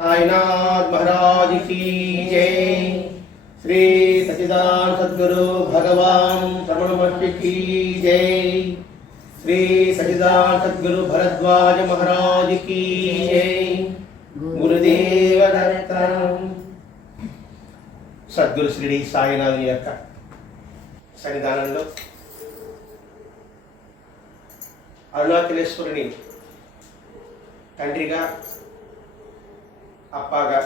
साईनाथ महाराज की जय। श्री सच्चिदानंद सद्गुरु भगवान रमण महर्षि की जय। श्री सच्चिदानंद सद्गुरु भरद्वाज महाराज की जय। गुरुदेव दत्तम। సద్గురు శ్రీ సాయినాథుని యొక్క సన్నిధానంలో అరుణాచలేశ్వరుని తండ్రిగా అప్పగా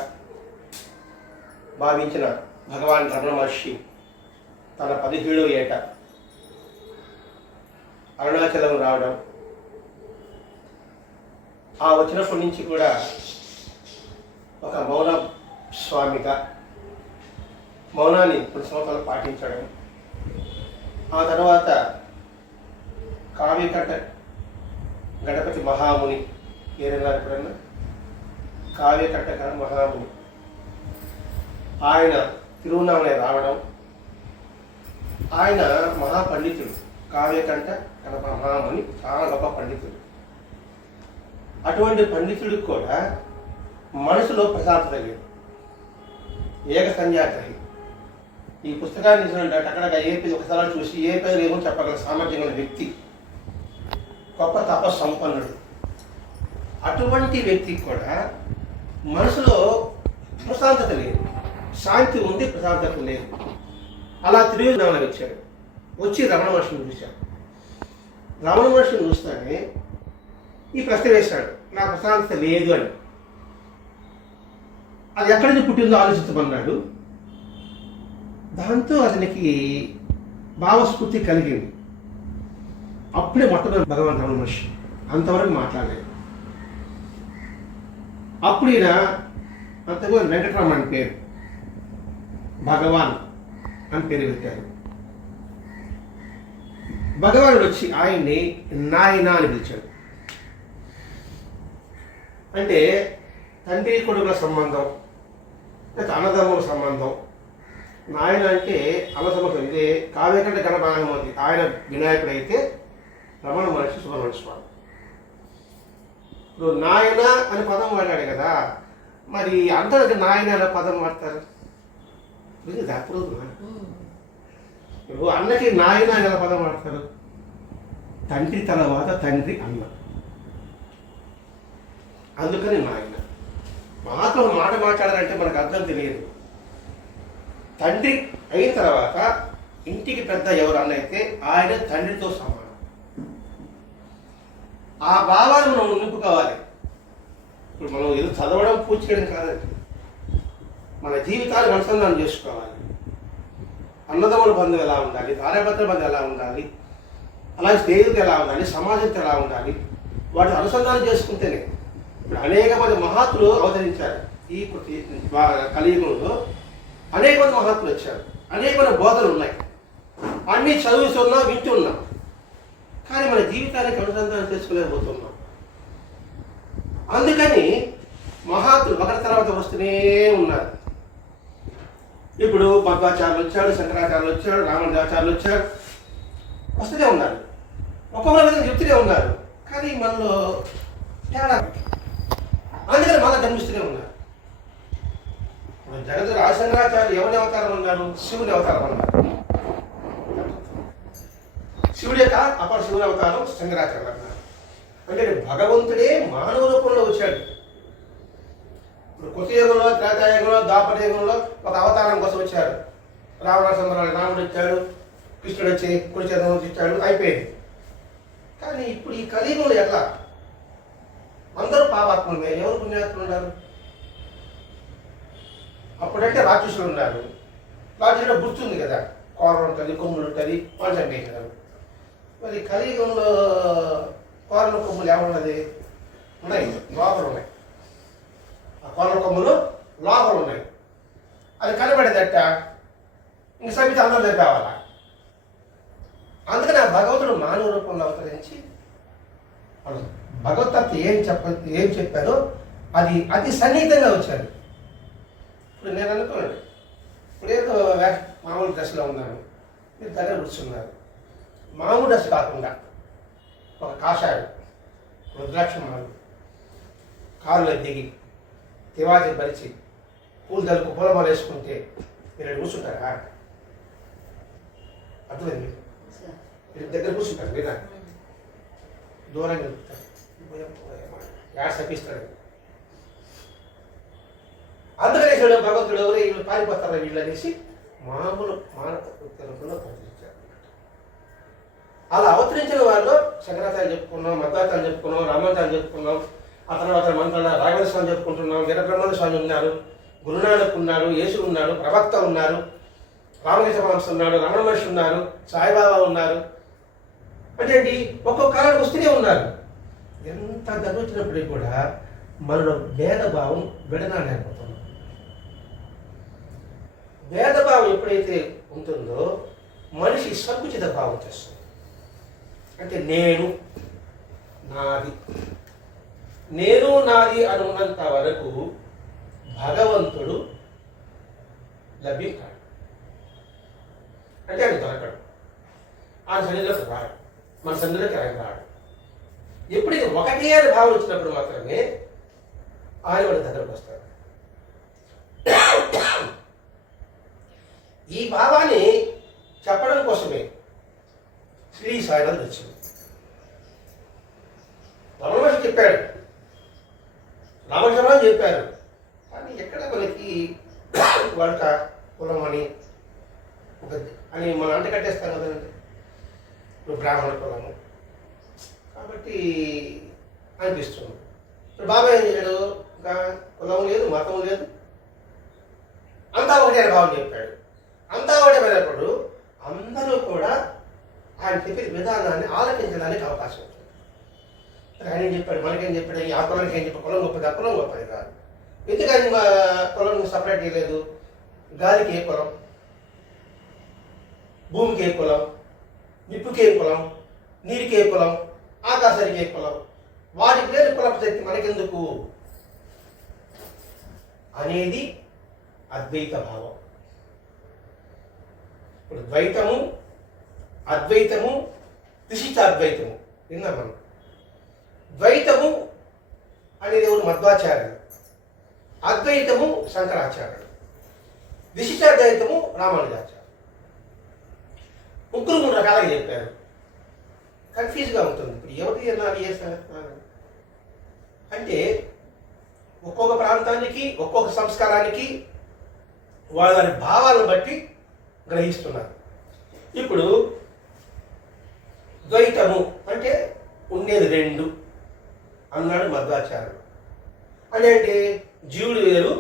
భావించిన భగవాన్ రమణ మహర్షి తన 17వ ఏట అరుణాచలం రావడం, ఆ వచ్చినప్పటి నుంచి కూడా ఒక మౌన స్వామిగా మౌనాన్ని 3 సంవత్సరాలు పాటించడం, ఆ తర్వాత కావ్యకట్ట గణపతి మహాముని ఏదన్నారు ఎప్పుడన్నా కావ్యకట్ట మహాముని ఆయన తిరువన్నామలై రావడం, ఆయన మహాపండితుడు. కావ్యకంఠ గణప మహాముని చాలా గొప్ప పండితుడు. అటువంటి పండితుడికి కూడా మనసులో ప్రశాంతత లేదు, ఏక సంధ్యాగ్రహి. ఈ పుస్తకాన్ని అక్కడ ఏ పేరు ఒకసారి చూసి ఏ పేరు ఏమో చెప్పగల సామర్థ్యం గల వ్యక్తి, గొప్ప తపస్సంపన్నుడు. అటువంటి వ్యక్తికి కూడా మనసులో ప్రశాంతత లేదు, శాంతి ఉంది, ప్రశాంతత లేదు. అలా తిరుగుదామని వచ్చాడు. వచ్చి రమణ మహర్షిని చూశాడు. రమణ మహర్షిని చూస్తానే ఈ ప్రశ్న వేశాడు, నా ప్రశాంతత లేదు అని. అది ఎక్కడి నుంచి పుట్టిందో ఆలోచించమన్నాడు. దాంతో అతనికి భావస్ఫూర్తి కలిగింది. అప్పుడే మొట్టమొదటి భగవాన్ రమణ మహర్షి, అంతవరకు మాట్లాడలేదు. అప్పుడు ఈయన అంతకుముందు వెంకటరామన్ అని పేరు, భగవాన్ అని పేరు పెట్టారు. భగవానుడు వచ్చి ఆయన్ని నాయన అని పిలిచాడు. అంటే తండ్రి కొడుకుల సంబంధం, అన్నదమ్ముల సంబంధం. నాయన అంటే అన్నసంబంధం. ఇదే కావ్యకంఠ గణపతి ఆయన వినాయకుడు అయితే రమణ మహర్షి సుబ్రహ్మణ్య స్వామి. ఇప్పుడు నాయన అనే పదం వాడాడు కదా, మరి అందరికి నాయన అనే పదం వాడతారు. అప్పుడు ఇప్పుడు అన్నకి నాయన అనే పదం వాడతారు. తండ్రి తర్వాత తండ్రి అన్న, అందుకని నాయన. మాతో మాట మాట్లాడాలంటే మనకు అర్థం తెలియదు. తండ్రి అయిన తర్వాత ఇంటికి పెద్ద ఎవరు అన్నైతే ఆయన తండ్రితో సమానం. ఆ భావాన్ని మనం నింపుకోవాలి. ఇప్పుడు మనం ఏదో చదవడం పూజ చేయడం కాదండి, మన జీవితాన్ని అనుసంధానం చేసుకోవాలి. అన్నదమ్ముల బంధం ఎలా ఉండాలి, భార్యాభర్తల బంధం ఎలా ఉండాలి, అలాగే స్నేహితులు ఎలా ఉండాలి, సమాజంతో ఎలా ఉండాలి, వాటిని అనుసంధానం చేసుకుంటేనే. ఇప్పుడు అనేక మంది మహాత్ములు అవతరించారు. ఈ కలియుగంలో అనేక మంది మహాత్ములు వచ్చారు, అనేక మంది బోధనలు ఉన్నాయి, అన్నీ చదువుతున్నాం, వింటున్నాం. కానీ మన జీవితానికి అనుసంధానం చేసుకోలేకపోతున్నాం. అందుకని మహాత్ములు ఒకరి తర్వాత వస్తూనే ఉన్నారు. ఇప్పుడు మధ్వాచార్యులు వచ్చాడు, శంకరాచార్యులు వచ్చాడు, రామానుజాచార్యులు వచ్చాడు, వస్తూనే ఉన్నారు. ఒక్కొక్కరి విధంగా చెప్తూనే ఉన్నారు. కానీ మనలో తేడా, అందుకని మళ్ళీ జన్మిస్తూనే ఉన్నారు. జగద్గురు ఆదిశంకరాచార్యులు ఎవరి అవతారం అన్నారు? శివుని అవతారం అన్నారు. శివుడి యొక్క అపర శివుని అవతారం శంకరాచార్యులు అన్నారు. అంటే భగవంతుడే మానవ రూపంలో వచ్చాడు. ఇప్పుడు కృతయుగంలో, త్రేతాయుగంలో, ద్వాపర యుగంలో ఒక అవతారం కోసం వచ్చారు. రాముడు వచ్చాడు, కృష్ణుడు వచ్చి కుడి చేతులు ఇచ్చాడు, అయిపోయింది. కానీ ఇప్పుడు ఈ కలియుగంలో ఎట్లా? అందరూ పాపాత్ములే, ఎవరు పుణ్యాత్ములు ఉన్నారు? అప్పుడంటే రాక్షసులు ఉన్నారు. రాక్షసుడు గుర్తుంది కదా, కోరలు ఉంటుంది, కొమ్ములు ఉంటుంది, వాళ్ళు చంపేశారు. మరి కలియుగంలో కోరల కొమ్ములు ఏమన్నది? ఉన్నాయి, లోపలు ఉన్నాయి. ఆ కోరల కొమ్ములు లోపలు ఉన్నాయి. అది కనబడేదట, ఇంక సమితి అందరూ చెప్పేవాళ్ళ. అందుకని ఆ భగవంతుడు మానవ రూపంలో అవతరించి భగవద్దత్త ఏం చెప్పారో అది అతి సన్నిహితంగా వచ్చారు. ఇప్పుడు నేను అనుకోండి, ఇప్పుడు ఏదో మామూలు డ్రెస్లో ఉన్నాను, మీరు దగ్గర కూర్చున్నారు. మామూలు డ్రెస్ కాకుండా ఒక కాషాయం రుద్రాక్ష మాలు కారులో దిగి తివాచి పరిచి పూలు తలుపు పూలమాల వేసుకుంటే మీరు ఇక్కడ కూర్చుంటారా? అర్థమైంది? మీరు దగ్గర కూర్చుంటారు మీరా? దూరంగా వెళ్తారు, యాడ సపిస్తాడు. అందుకనే చూడ భగవంతుడు ఎవరు వీళ్ళు పారిపోతారా వీళ్ళు అనేసి మామూలు మానవ పరిచయించారు. అలా అవతరించిన వాళ్ళు శంకరాచార్య చెప్పుకున్నాం, మధ్వాచార్య చెప్పుకున్నాం, రామాచార్య చెప్పుకున్నాం, ఆ తర్వాత మంత్రాల రాఘవేంద్ర స్వామి చెప్పుకుంటున్నాం, వీరబ్రహ్మేంద్ర స్వామి ఉన్నారు, గురునానక్ ఉన్నాడు, యేసు ఉన్నాడు, ప్రవక్త ఉన్నారు, రామకృష్ణ పరమహంస ఉన్నాడు, రమణ మహర్షి ఉన్నారు, సాయిబాబా ఉన్నారు. అంటే ఏంటి? ఒక్కొక్క కాలానికి వస్తూనే ఉన్నారు. ఎంత గర్వించినప్పటికీ కూడా మనలో భేదభావం విడనాడలేకపోతున్నాం. భేదభావం ఎప్పుడైతే ఉంటుందో మనిషి సంకుచిత భావం చేస్తుంది. అంటే నేను నాది అని ఉన్నంత వరకు భగవంతుడు లభ్యం. అంటే ఆయన దొరకడు, ఆయన సన్నిధిలోకి రాడు, మన సన్నిధిలోకి ఆయన రాడు. ఎప్పుడైతే ఒకటే అని భావం వచ్చినప్పుడు మాత్రమే ఆయన వాడి దగ్గరకు వస్తాడు. ఈ భావాన్ని చెప్పడం కోసమే శ్రీ సాయినాథ్ వచ్చింది. రమణ చెప్పాడు, రామకృష్ణ చెప్పారు, కానీ ఎక్కడ మనకి వాడక కులం అని అని మనం అంట కట్టేస్తాం కదండి. ఇప్పుడు బ్రాహ్మణ కులము కాబట్టి అనిపిస్తుంది. ఇప్పుడు బాబాయ్ ఏం చేయడు, ఇంకా కులం లేదు, మతం లేదు, అంతా ఒకటే అని భావం చెప్పాడు. అంతా ఒకటే అయినప్పుడు అందరూ కూడా ఆయన చెప్పిన విధానాన్ని ఆలకించడానికి అవకాశం ఉంటుంది. ఆయన ఏం చెప్పాడు, మనకేం చెప్పాడు, ఆ కులానికి ఏం చెప్పాడు, కులం గొప్పది, ఆ కులం గొప్పది కాదు. ఎందుకని కులం సపరేట్ చేయలేదు? గాలికి ఏ కులం, భూమికి ఏ కులం, నిప్పుకి ఏ కులం, నీరుకి ఏ కులం, ఆకాశానికి ఏ కులం, వాటికి లేదు కులపు శక్తి మనకెందుకు అనేది అద్వైత భావం. ఇప్పుడు ద్వైతము, అద్వైతము, విశిష్టాద్వైతము విన్నాం మనం. ద్వైతము అనేది ఎవరు? మధ్వాచార్యులు. అద్వైతము శంకరాచార్యుడు. విశిష్టాద్వైతము రామానుజాచార్యుడు. ముగ్గురు మూడు రకాలుగా చెప్పారు. కన్ఫ్యూజ్గా ఉంటుంది. ఇప్పుడు ఎవరి అన్నారు ఏ సంగతి అంటే ఒక్కొక్క ప్రాంతానికి ఒక్కొక్క సంస్కారానికి వాళ్ళ భావాలను బట్టి గ్రహిస్తున్నారు. ఇప్పుడు ద్వైతము అంటే ఉండేది రెండు అన్నాడు మధ్వాచార్యుడు. అంటే ఏంటి? జీవుడు వేరు,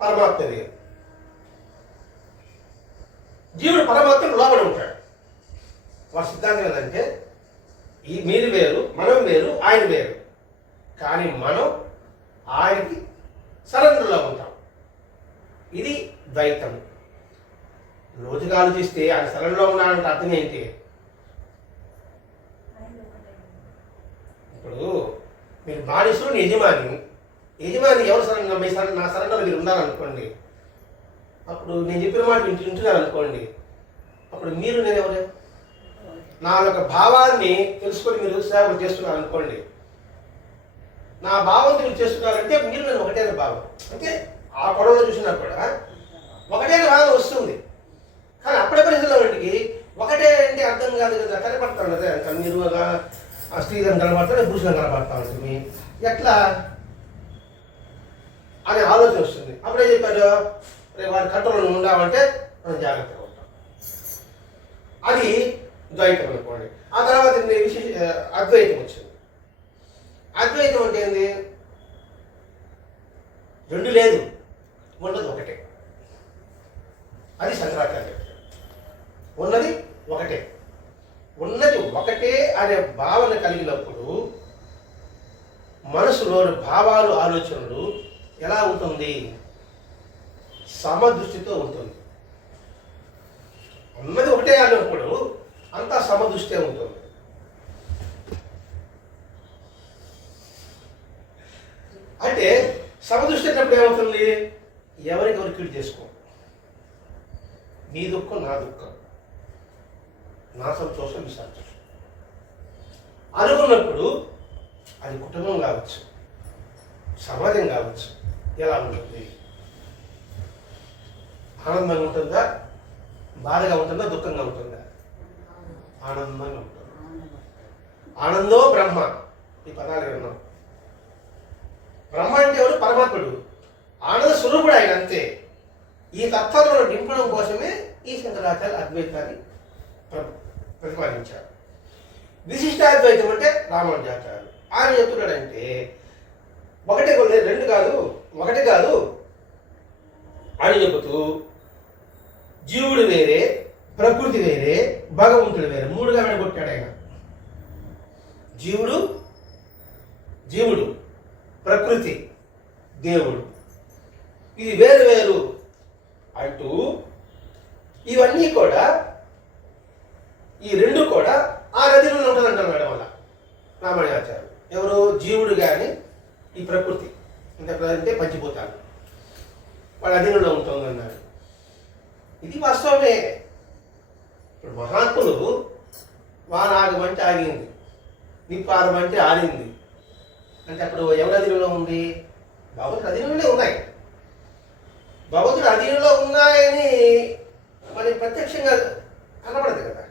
పరమాత్మ వేరు. జీవుడు పరమాత్మ లోపల ఉంటాడు. వారి సిద్ధాంతం ఏంటంటే మీరు వేరు, మనం వేరు, ఆయన వేరు. కానీ మనం ఆయనకి సరెండర్లో ఉంటాం. ఇది ద్వైతం. లోతుగా ఆలోచిస్తే ఆయన సరెండర్లో ఉన్నాడంటే అర్థం ఏంటి? ఇప్పుడు మీరు బానిసులు, యజమాని. యజమాని ఎవరు సరెండర్? నా సరెండర్లో మీరు ఉన్నారనుకోండి, అప్పుడు నేను చెప్పిన మాట వింటున్నారు అనుకోండి, అప్పుడు మీరు నేను ఎవరు? నా యొక్క భావాన్ని తెలుసుకొని మీరు సేవ చేస్తున్నారు అనుకోండి, నా భావం మీరు చేస్తున్నారంటే మీరు నేను ఒకటే భావం. అంటే ఆ పొడవలో చూసినా కూడా ఒకటే భావం వస్తుంది. కానీ అప్పటి పరిస్థితుల్లో వాటికి ఒకటే అంటే అర్థం కాదు కదా, కనపడతాను కదా. ఇంకా మీరు ఆ స్త్రీలను కనపడతారు, పురుషులను కనపడతా ఉంటుంది, ఎట్లా అనే ఆలోచన వస్తుంది. అప్పుడే చెప్పారు, వారి కంట్రోల్లో ఉండాలంటే మనం జాగ్రత్తగా ఉంటాం. అది ద్వైతం అనుకోండి. ఆ తర్వాత అద్వైతం వచ్చింది. అద్వైతం అంటే ఏంది? రెండు లేదు, ఉన్నది ఒకటే. అది శంకరాచార్య. ఉన్నది ఒకటే. ఉన్నది ఒకటే అనే భావన కలిగినప్పుడు మనసులోని భావాలు, ఆలోచనలు ఎలా ఉంటుంది? సమదృష్టితో ఉంటుంది. ఉన్నది ఒకటే అన్నప్పుడు అంతా సమదృష్టే ఉంటుంది. అంటే సమదృష్టి అన్నప్పుడు ఏమవుతుంది? ఎవరికెవరు కీడు చేసుకో, నీ దుఃఖం నా దుఃఖం, నా సంతోషం మీ సంతోషం అనుకున్నప్పుడు అది కుటుంబం కావచ్చు, సమాజం కావచ్చు, ఎలా ఉంటుంది? ఆనందంగా ఉంటుందా, బాధగా ఉంటుందా, దుఃఖంగా ఉంటుందా? ఆనందంగా ఉంటుంది. ఆనందో బ్రహ్మ, ఈ పదాలు విన్నాం. బ్రహ్మ అంటే ఎవరు? పరమాత్ముడు, ఆనంద స్వరూపుడు ఆయన, అంతే. ఈ తత్వాలను నింపడం కోసమే ఈ శంకరాచార్య అద్వైతాన్ని ప్రతిపాదించారు. విశిష్టాద్వైతం అంటే రామానుజాచార్యులు. ఆయన చెప్తున్నాడంటే ఒకటి కాదు అని చెబుతూ జీవుడు వేరే, ప్రకృతి వేరే, భగవంతుడు వేరే, మూడుగా విడగొట్టాడు ఆయన. జీవుడు, ప్రకృతి, దేవుడు, ఇది వేరు వేరు అంటూ ఇవన్నీ కూడా, ఈ రెండు కూడా ఆ నదిలో ఉంటుందంటున్నాడు వల్ల రామానుజాచార్యులు. ఎవరు? జీవుడు కానీ ఈ ప్రకృతి అంటే పంచిపోతారు, వాళ్ళ అధీనంలో ఉంటుందన్నాడు. ఇది వాస్తవమే. ఇప్పుడు మహాత్ములు వాన ఆగమంటే ఆగింది, నిప్పు ఆగమంటే ఆగింది అంటే అప్పుడు ఎవరి అధీనంలో ఉంది? భగవంతుడి అధీనంలోనే ఉన్నాయి. భగవంతుడు అధీనంలో ఉన్నాయని మరి ప్రత్యక్షంగా కనబడదు కదా.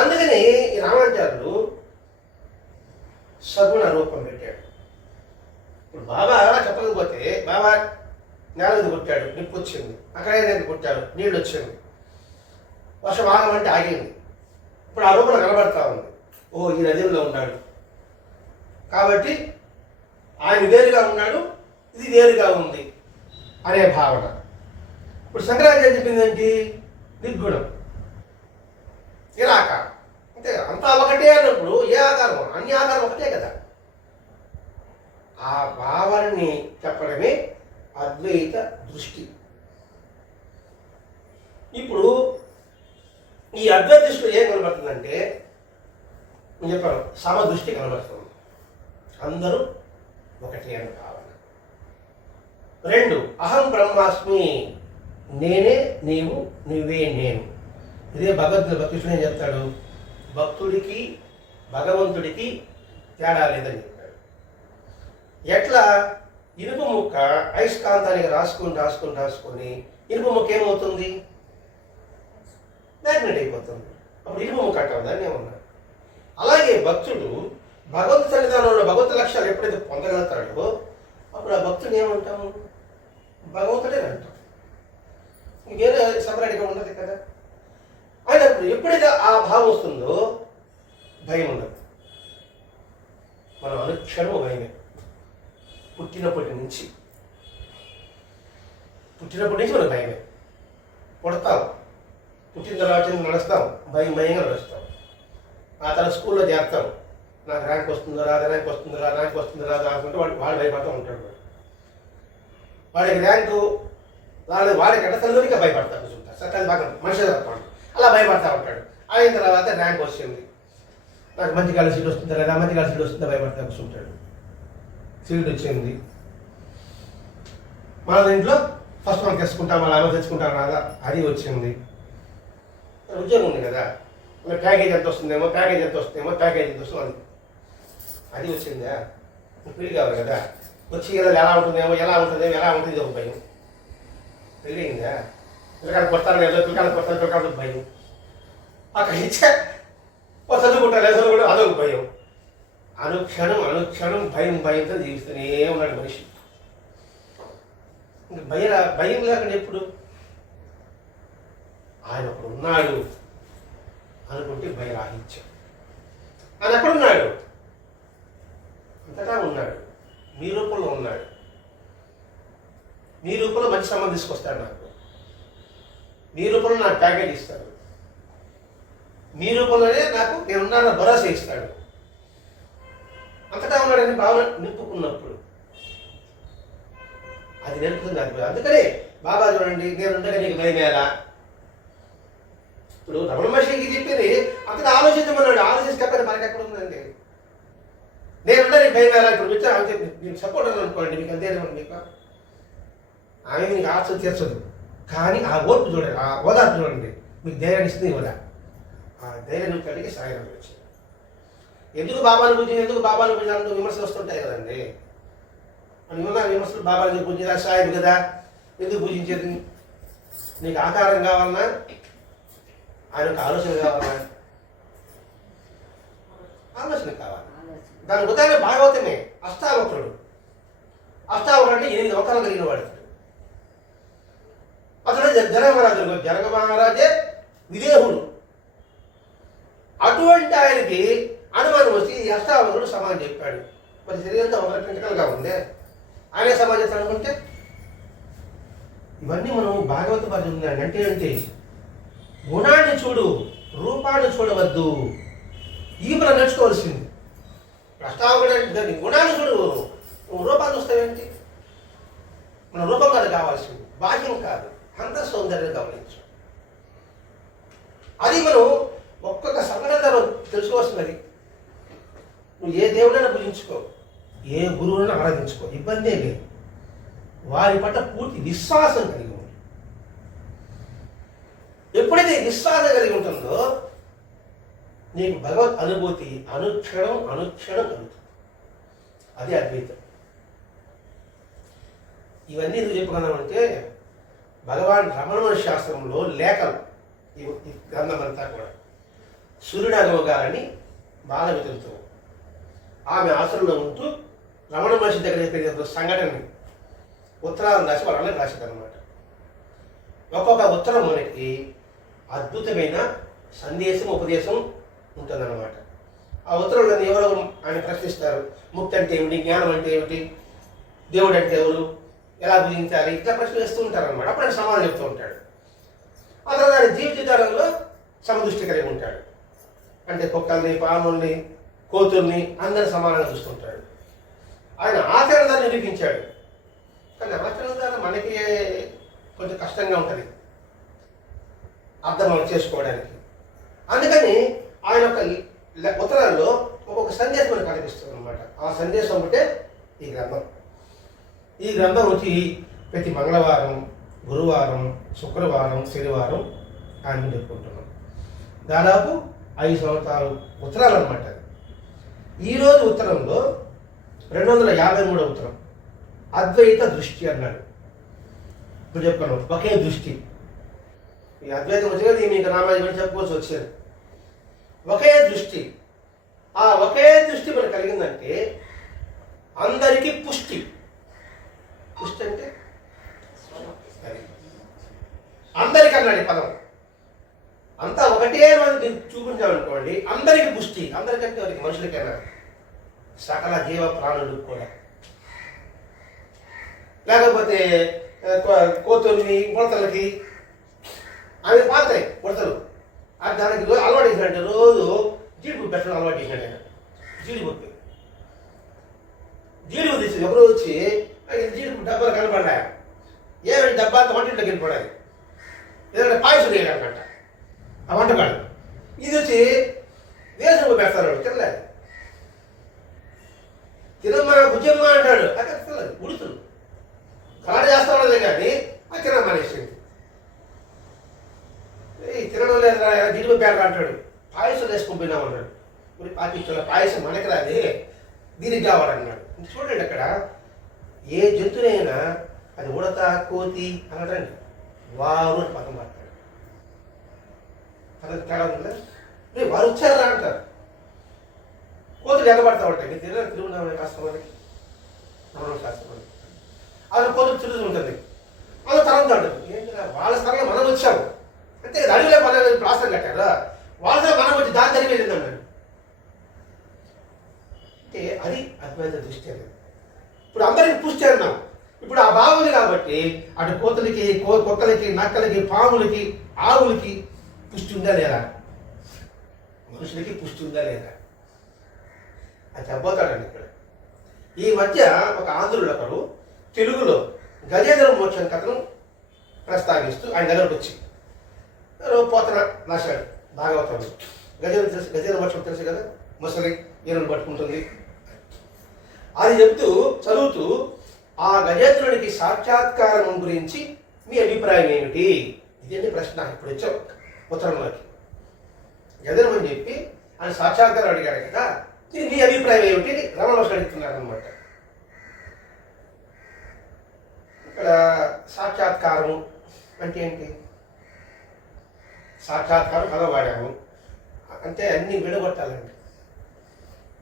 అందుకని ఈ రామానుజాచార్యులు సగుణ రూపం పెట్టాడు. ఇప్పుడు బాబా చెప్పకపోతే, బాబా నేల మీద కొట్టాడు, నిప్పు వచ్చింది, అక్కడే నేను కొట్టాడు, నీళ్ళు వచ్చింది, వర్షం ఆగమంటే ఆగింది. ఇప్పుడు ఆ రూపం కనబడతా ఉంది. ఓ, ఈ నదిలో ఉన్నాడు కాబట్టి ఆయన వేరుగా ఉన్నాడు, ఇది వేరుగా ఉంది అనే భావన. ఇప్పుడు శంకరాచార్య చెప్పింది ఏంటి? నిర్గుణం, నిరాకారం, అంతే కదా. అంతా ఒకటే అన్నప్పుడు ఏ ఆకారం? అన్ని ఆకారం ఒకటే కదా. ఆ భావనని చెప్పడమే అద్వైత దృష్టి. ఇప్పుడు ఈ అద్వైత దృష్టిలో ఏం కనబడుతుందంటే, నేను చెప్పాను, సమదృష్టి కనబడుతుంది. అందరూ ఒకటి అని భావన. 2, అహం బ్రహ్మాస్మి, నేనే నీవు, నువ్వే నేను. ఇదే భగవద్గీత కృష్ణుడు ఏం చెప్తాడు? భక్తుడికి భగవంతుడికి తేడా లేదని చెప్తాడు. ఎట్లా? ఇనుప ముక్క అయస్కాంతానికి రాసుకొని ఇనుప ముక్క ఏమవుతుంది? మ్యాగ్నెట్ అయిపోతుంది. అప్పుడు ఇనుప ముక్క అంటాం దాన్ని ఏమన్నా. అలాగే భక్తుడు భగవంతు సన్నిధానంలో భగవంతు లక్ష్యాలు ఎప్పుడైతే పొందగలుగుతాడో అప్పుడు ఆ భక్తుడు ఏమంటాము? భగవంతుడే అంటాం. ఇంకేదో సపరేట్గా ఉండదు కదా. అయినప్పుడు ఎప్పుడైతే ఆ భావం వస్తుందో భయం ఉండదు. మనం అనుక్షణము భయమే. పుట్టినప్పటి నుంచి మనం భయమే. పుడతాం, పుట్టిన తర్వాత నడుస్తాం, భయంగా నడుస్తాం. ఆ తర్వాత స్కూల్లో చేస్తాం, నాకు ర్యాంక్ వస్తుందో రాదా, ర్యాంక్ వస్తుందో రాదా అనుకుంటే వాడు భయపడుతూ ఉంటాడు. వాడికి ర్యాంకు రాలేదు, వాడికి అంటే తల్లిగా భయపడతాడు. సర్కారు బాగా మనిషి చెప్తాడు, అలా భయపడతా ఉంటాడు. అయిన తర్వాత ర్యాంక్ వచ్చింది, నాకు మంచి కాలేజ్ సీట్ వస్తుందా లేదా, మంచి కాలేజ్ సీట్ వస్తుందా భయపడతా కూర్చుంటాడు. సీట్ వచ్చింది, మన ఇంట్లో ఫస్ట్ మనం తెచ్చుకుంటాం, మళ్ళీ అలా తెచ్చుకుంటాం కదా, అది వచ్చింది. ఉద్యోగం ఉంది కదా, ప్యాకేజ్ ఎంత వస్తుందేమో, ప్యాకేజ్ ఎంత వస్తుందో అది వచ్చిందా. పెళ్లి కావాలి కదా, వచ్చి ఎలా ఉంటుందేమో ఇది ఒక భయం. పెళ్ళి అయిందా, పిల్లకాయలు కొడతారు లేదా, పిల్లకాయలు భయం. అక్కడ ఇచ్చా చదువుకుంటారు లేదా కూడా అదొక భయం. అనుక్షణం భయంతో జీవిస్తూనే ఉన్నాడు మనిషి. ఇంకా భయం లేకుండా ఎప్పుడు ఆయన అప్పుడు ఉన్నాడు అనుకుంటే భయరాహిత్యం. ఆయన ఎక్కడున్నాడు? అంతటా ఉన్నాడు, మీ రూపంలో ఉన్నాడు. మీ రూపంలో మంచి సంబంధం తీసుకొస్తాడు, నాకు మీ రూపంలో నాకు ప్యాకేజ్ ఇస్తాడు, మీ రూపంలోనే నాకు నేనున్నాను భరోసా ఇస్తాడు. అంతటా ఉన్నాడని భావన నింపుకున్నప్పుడు అది నేర్పుతుంది అది. అందుకనే బాబా చూడండి, నేనుండగా నీకు భయమేలా. ఇప్పుడు రమణ మహర్షికి చెప్పింది అంతటా ఆలోచించమన్నాడు, ఆలోచించకపోతే మనకి ఎక్కడ ఉందండి. నేనుండా నీకు భయమేలా. ఇప్పుడు వచ్చా నీకు సపోర్ట్ అని అనుకోండి, మీకు అంతేనేమండి. మీకు ఆమె నీకు ఆశ తీర్చదు, కానీ ఆ ఓర్పు చూడండి, ఆ ఓదార్పు చూడండి, మీకు ధైర్యాన్ని ఇస్తుంది ఓదా. ఆ ధైర్యం కలిగి సాయం వచ్చింది. ఎందుకు బాబాను పూజించాలంటూ విమర్శలు వస్తుంటాయి కదండి. అని విమర్శలు బాబాజీ పూజించారు, సాయిబు కదా ఎందుకు పూజించేది? నీకు ఆకారం కావాలన్నా, ఆయనకు ఆలోచన కావాలన్నా, ఆలోచన కావాలి. దాని ఉదాహరణ భాగవతమే. అష్టావక్రుడు అంటే 8 అవతారాలు కలిగిన వాడు. అతడు జనక మహారాజే విదేహుడు. అటువంటి ఆయనకి అనుమానం వచ్చి ఈ అష్టావక్రుడు సమాజం చెప్పాడు. మరి శరీరంతో ఒక రకరకాలుగా ఉంది, ఆయనే సమాజం చెప్తాడు అనుకుంటే ఇవన్నీ మనం భాగవత పరిచయం అంటే గుణాన్ని చూడు, రూపాన్ని చూడవద్దు. ఇవి మనం నేర్చుకోవాల్సింది. అష్టావకుడు అంటే గుణాన్ని చూడు, రూపాన్ని చూస్తావేంటి? మన రూపం కాదు కావాల్సింది, బాహ్యం కాదు, అంత సౌందర్యం గమనించు. అది మనం ఒక్కొక్క సంఘటన తెలుసుకోవాల్సినది. నువ్వు ఏ దేవుడైనా పూజించుకో, ఏ గురువునైనా ఆరాధించుకో, ఇబ్బందే లేదు. వారి పట్ల పూర్తి విశ్వాసం కలిగి ఉంది. ఎప్పుడైతే విశ్వాసం కలిగి ఉంటుందో నీకు భగవత్ అనుభూతి అనుక్షణం కలుగుతుంది. అది అద్వైతం. ఇవన్నీ ఎందుకు చెప్పుకున్నామంటే భగవాన్ రమణ మహర్షి శాస్త్రంలో లేఖలు, ఈ గ్రంథం అంతా కూడా సూర్యుడాగమ గారని బాలమిత్రులతో ఆమె ఆశ్రమంలో ఉంటూ రమణ మహర్షి దగ్గర జరిగిన సంఘటనని ఉత్తరాలను రాసి వాళ్ళని రాసేదన్నమాట. ఒక్కొక్క ఉత్తరం మనకి అద్భుతమైన సందేశం, ఉపదేశం ఉంటుందన్నమాట. ఆ ఉత్తరంలో ఎవరు ఆయన ప్రశ్నిస్తారు. ముక్తి అంటే ఏమిటి, జ్ఞానం అంటే ఏమిటి, దేవుడు అంటే ఎవరు, ఎలా పూజించాలి, ఇట్లా ప్రశ్న వేస్తూ ఉంటారన్నమాట. అప్పుడు ఆయన సమాధానం చెప్తూ ఉంటాడు. ఆ తర్వాత ఆయన జీవితాలలో సమదృష్టి కలిగి ఉంటాడు. అంటే కుక్కల్ని, పాముల్ని, కోతుల్ని అందరి సమానంగా చూస్తుంటాడు. ఆయన ఆచరణ దాన్ని నిరూపించాడు. కానీ ఆచరణ ద్వారా మనకి కొంచెం కష్టంగా ఉంటుంది అర్థం చేసుకోవడానికి. అందుకని ఆయన యొక్క ఉత్తరాల్లో ఒక్కొక్క సందేశం మనకు కనిపిస్తుంది అనమాట. ఆ సందేశం ఒకటే ఈ గ్రంథం. ఈ గ్రంథం వచ్చి ప్రతి మంగళవారం, గురువారం, శుక్రవారం, శనివారం ఆయన చెప్పుకుంటున్నాం. దాదాపు 5 సంవత్సరాలు ఉత్తరాలు అనమాట. ఈరోజు ఉత్తరంలో 253 ఉత్తరం అద్వైత దృష్టి అన్నాడు. ఇప్పుడు చెప్పుకున్నాం ఒకే దృష్టి. ఈ అద్వైతం వచ్చేది మీకు రామాయణం చెప్పుకోవచ్చు వచ్చేది. ఒకే దృష్టి. ఆ ఒకే దృష్టి మనకు కలిగిందంటే అందరికీ పుష్టి. పుష్టి అంటే అందరికీ అన్నాడు పదం. అంతా ఒకటే రోజు చూపించామనుకోండి, అందరికీ పుష్టి. అందరికంటే వారికి మనుషులకైనా, సకల జీవ ప్రాణులకు కూడా. లేకపోతే కోతుల్ని, ఉడతలకి అవి పాతాయి ఉడతలు. దానికి అలవాటు చేసినట్టే రోజు జీడిపప్పు పెట్టడం అలవాటు చేసినాడు ఆయన. జీడిపప్పు తీసి ఎవరు వచ్చి జీడిపప్పు డబ్బాలు కనపడ్డా, ఏమైనా డబ్బా అంత వంటింట్లోకి వెళ్ళిపోయాలి, ఏదంటే పాయసం వేయాలన్నమాట ఆ వంటకాడు. ఇది వచ్చి వేసంగా పెడతాడు, తినలేదు. తినమ్మా భుజమ్మ అంటాడు, అక్కడ తినలేదు. ఉడుతులు కలాడ చేస్తా ఉన్నదే కానీ అది తినమ్మనేసింది. తినడం లేదా జిలుగు పేడ అంటాడు, పాయసం వేసుకుని పోయినామన్నాడు. మరి పాకిస్తాన్లో పాయసం మనకి రాది, దీనికి కావాలన్నాడు. చూడండి అక్కడ ఏ జంతువునైనా అది ఉడత, కోతి అనడండి వారు అని పదం పడతాడు. అతనికి తేడా ఉందా? వారు వచ్చారా అంటారు. కోతులు ఎగబడతా ఉంటాయి. మీరు తిరుగుతున్నామని కష్టమని శాస్త్రం అది కోతులు తిరుగుతూ ఉంటుంది. అది తరంతో ఉంటుంది. ఏంటి వాళ్ళ స్థలంలో మనం వచ్చాము అంటే అడవిలో మన ప్రాస్తం కట్టారు, వాళ్ళతో మనం వచ్చి దాని జరిగేది అన్నాడు. అంటే అది అద్వైత దృష్టి అనేది. ఇప్పుడు అందరికి పుష్టి అన్నాం. ఇప్పుడు ఆ భావం ఉంది కాబట్టి అటు కోతులకి, కుక్కలకి, నక్కలకి, పాములకి, ఆవులకి పుష్టి ఉందా లేదా, మనుషులకి పుష్టి ఉందా లేదా అది చెప్పబోతాడండి ఇక్కడ. ఈ మధ్య ఒక ఆంధ్రుడు ఒకరు తెలుగులో గజేంద్ర మోక్షం కథను ప్రస్తావిస్తూ ఆయన దగ్గరకు వచ్చి పోతన రాశాడు భాగవతంలో. గజేంద్ర మోక్షం తెలుసు కదా, ముసలి ఈయనను పట్టుకుంటుంది. అది చెప్తూ చదువుతూ ఆ గజేంద్రునికి సాక్షాత్కారం గురించి మీ అభిప్రాయం ఏమిటి, ఇదేంటి ప్రశ్న ఇప్పుడు వచ్చాం ఉత్తరంలోకి. గజేంద్రం అని చెప్పి ఆయన సాక్షాత్కారం అడిగాడు కదా, మీ అభిప్రాయం ఏమిటి రమణ మహర్షి అడుగుతున్నారు అనమాట. ఇక్కడ సాక్షాత్కారము అంటే ఏంటి? సాక్షాత్కారం పదం వాడాము అంటే అన్నీ విడగొట్టాలండి.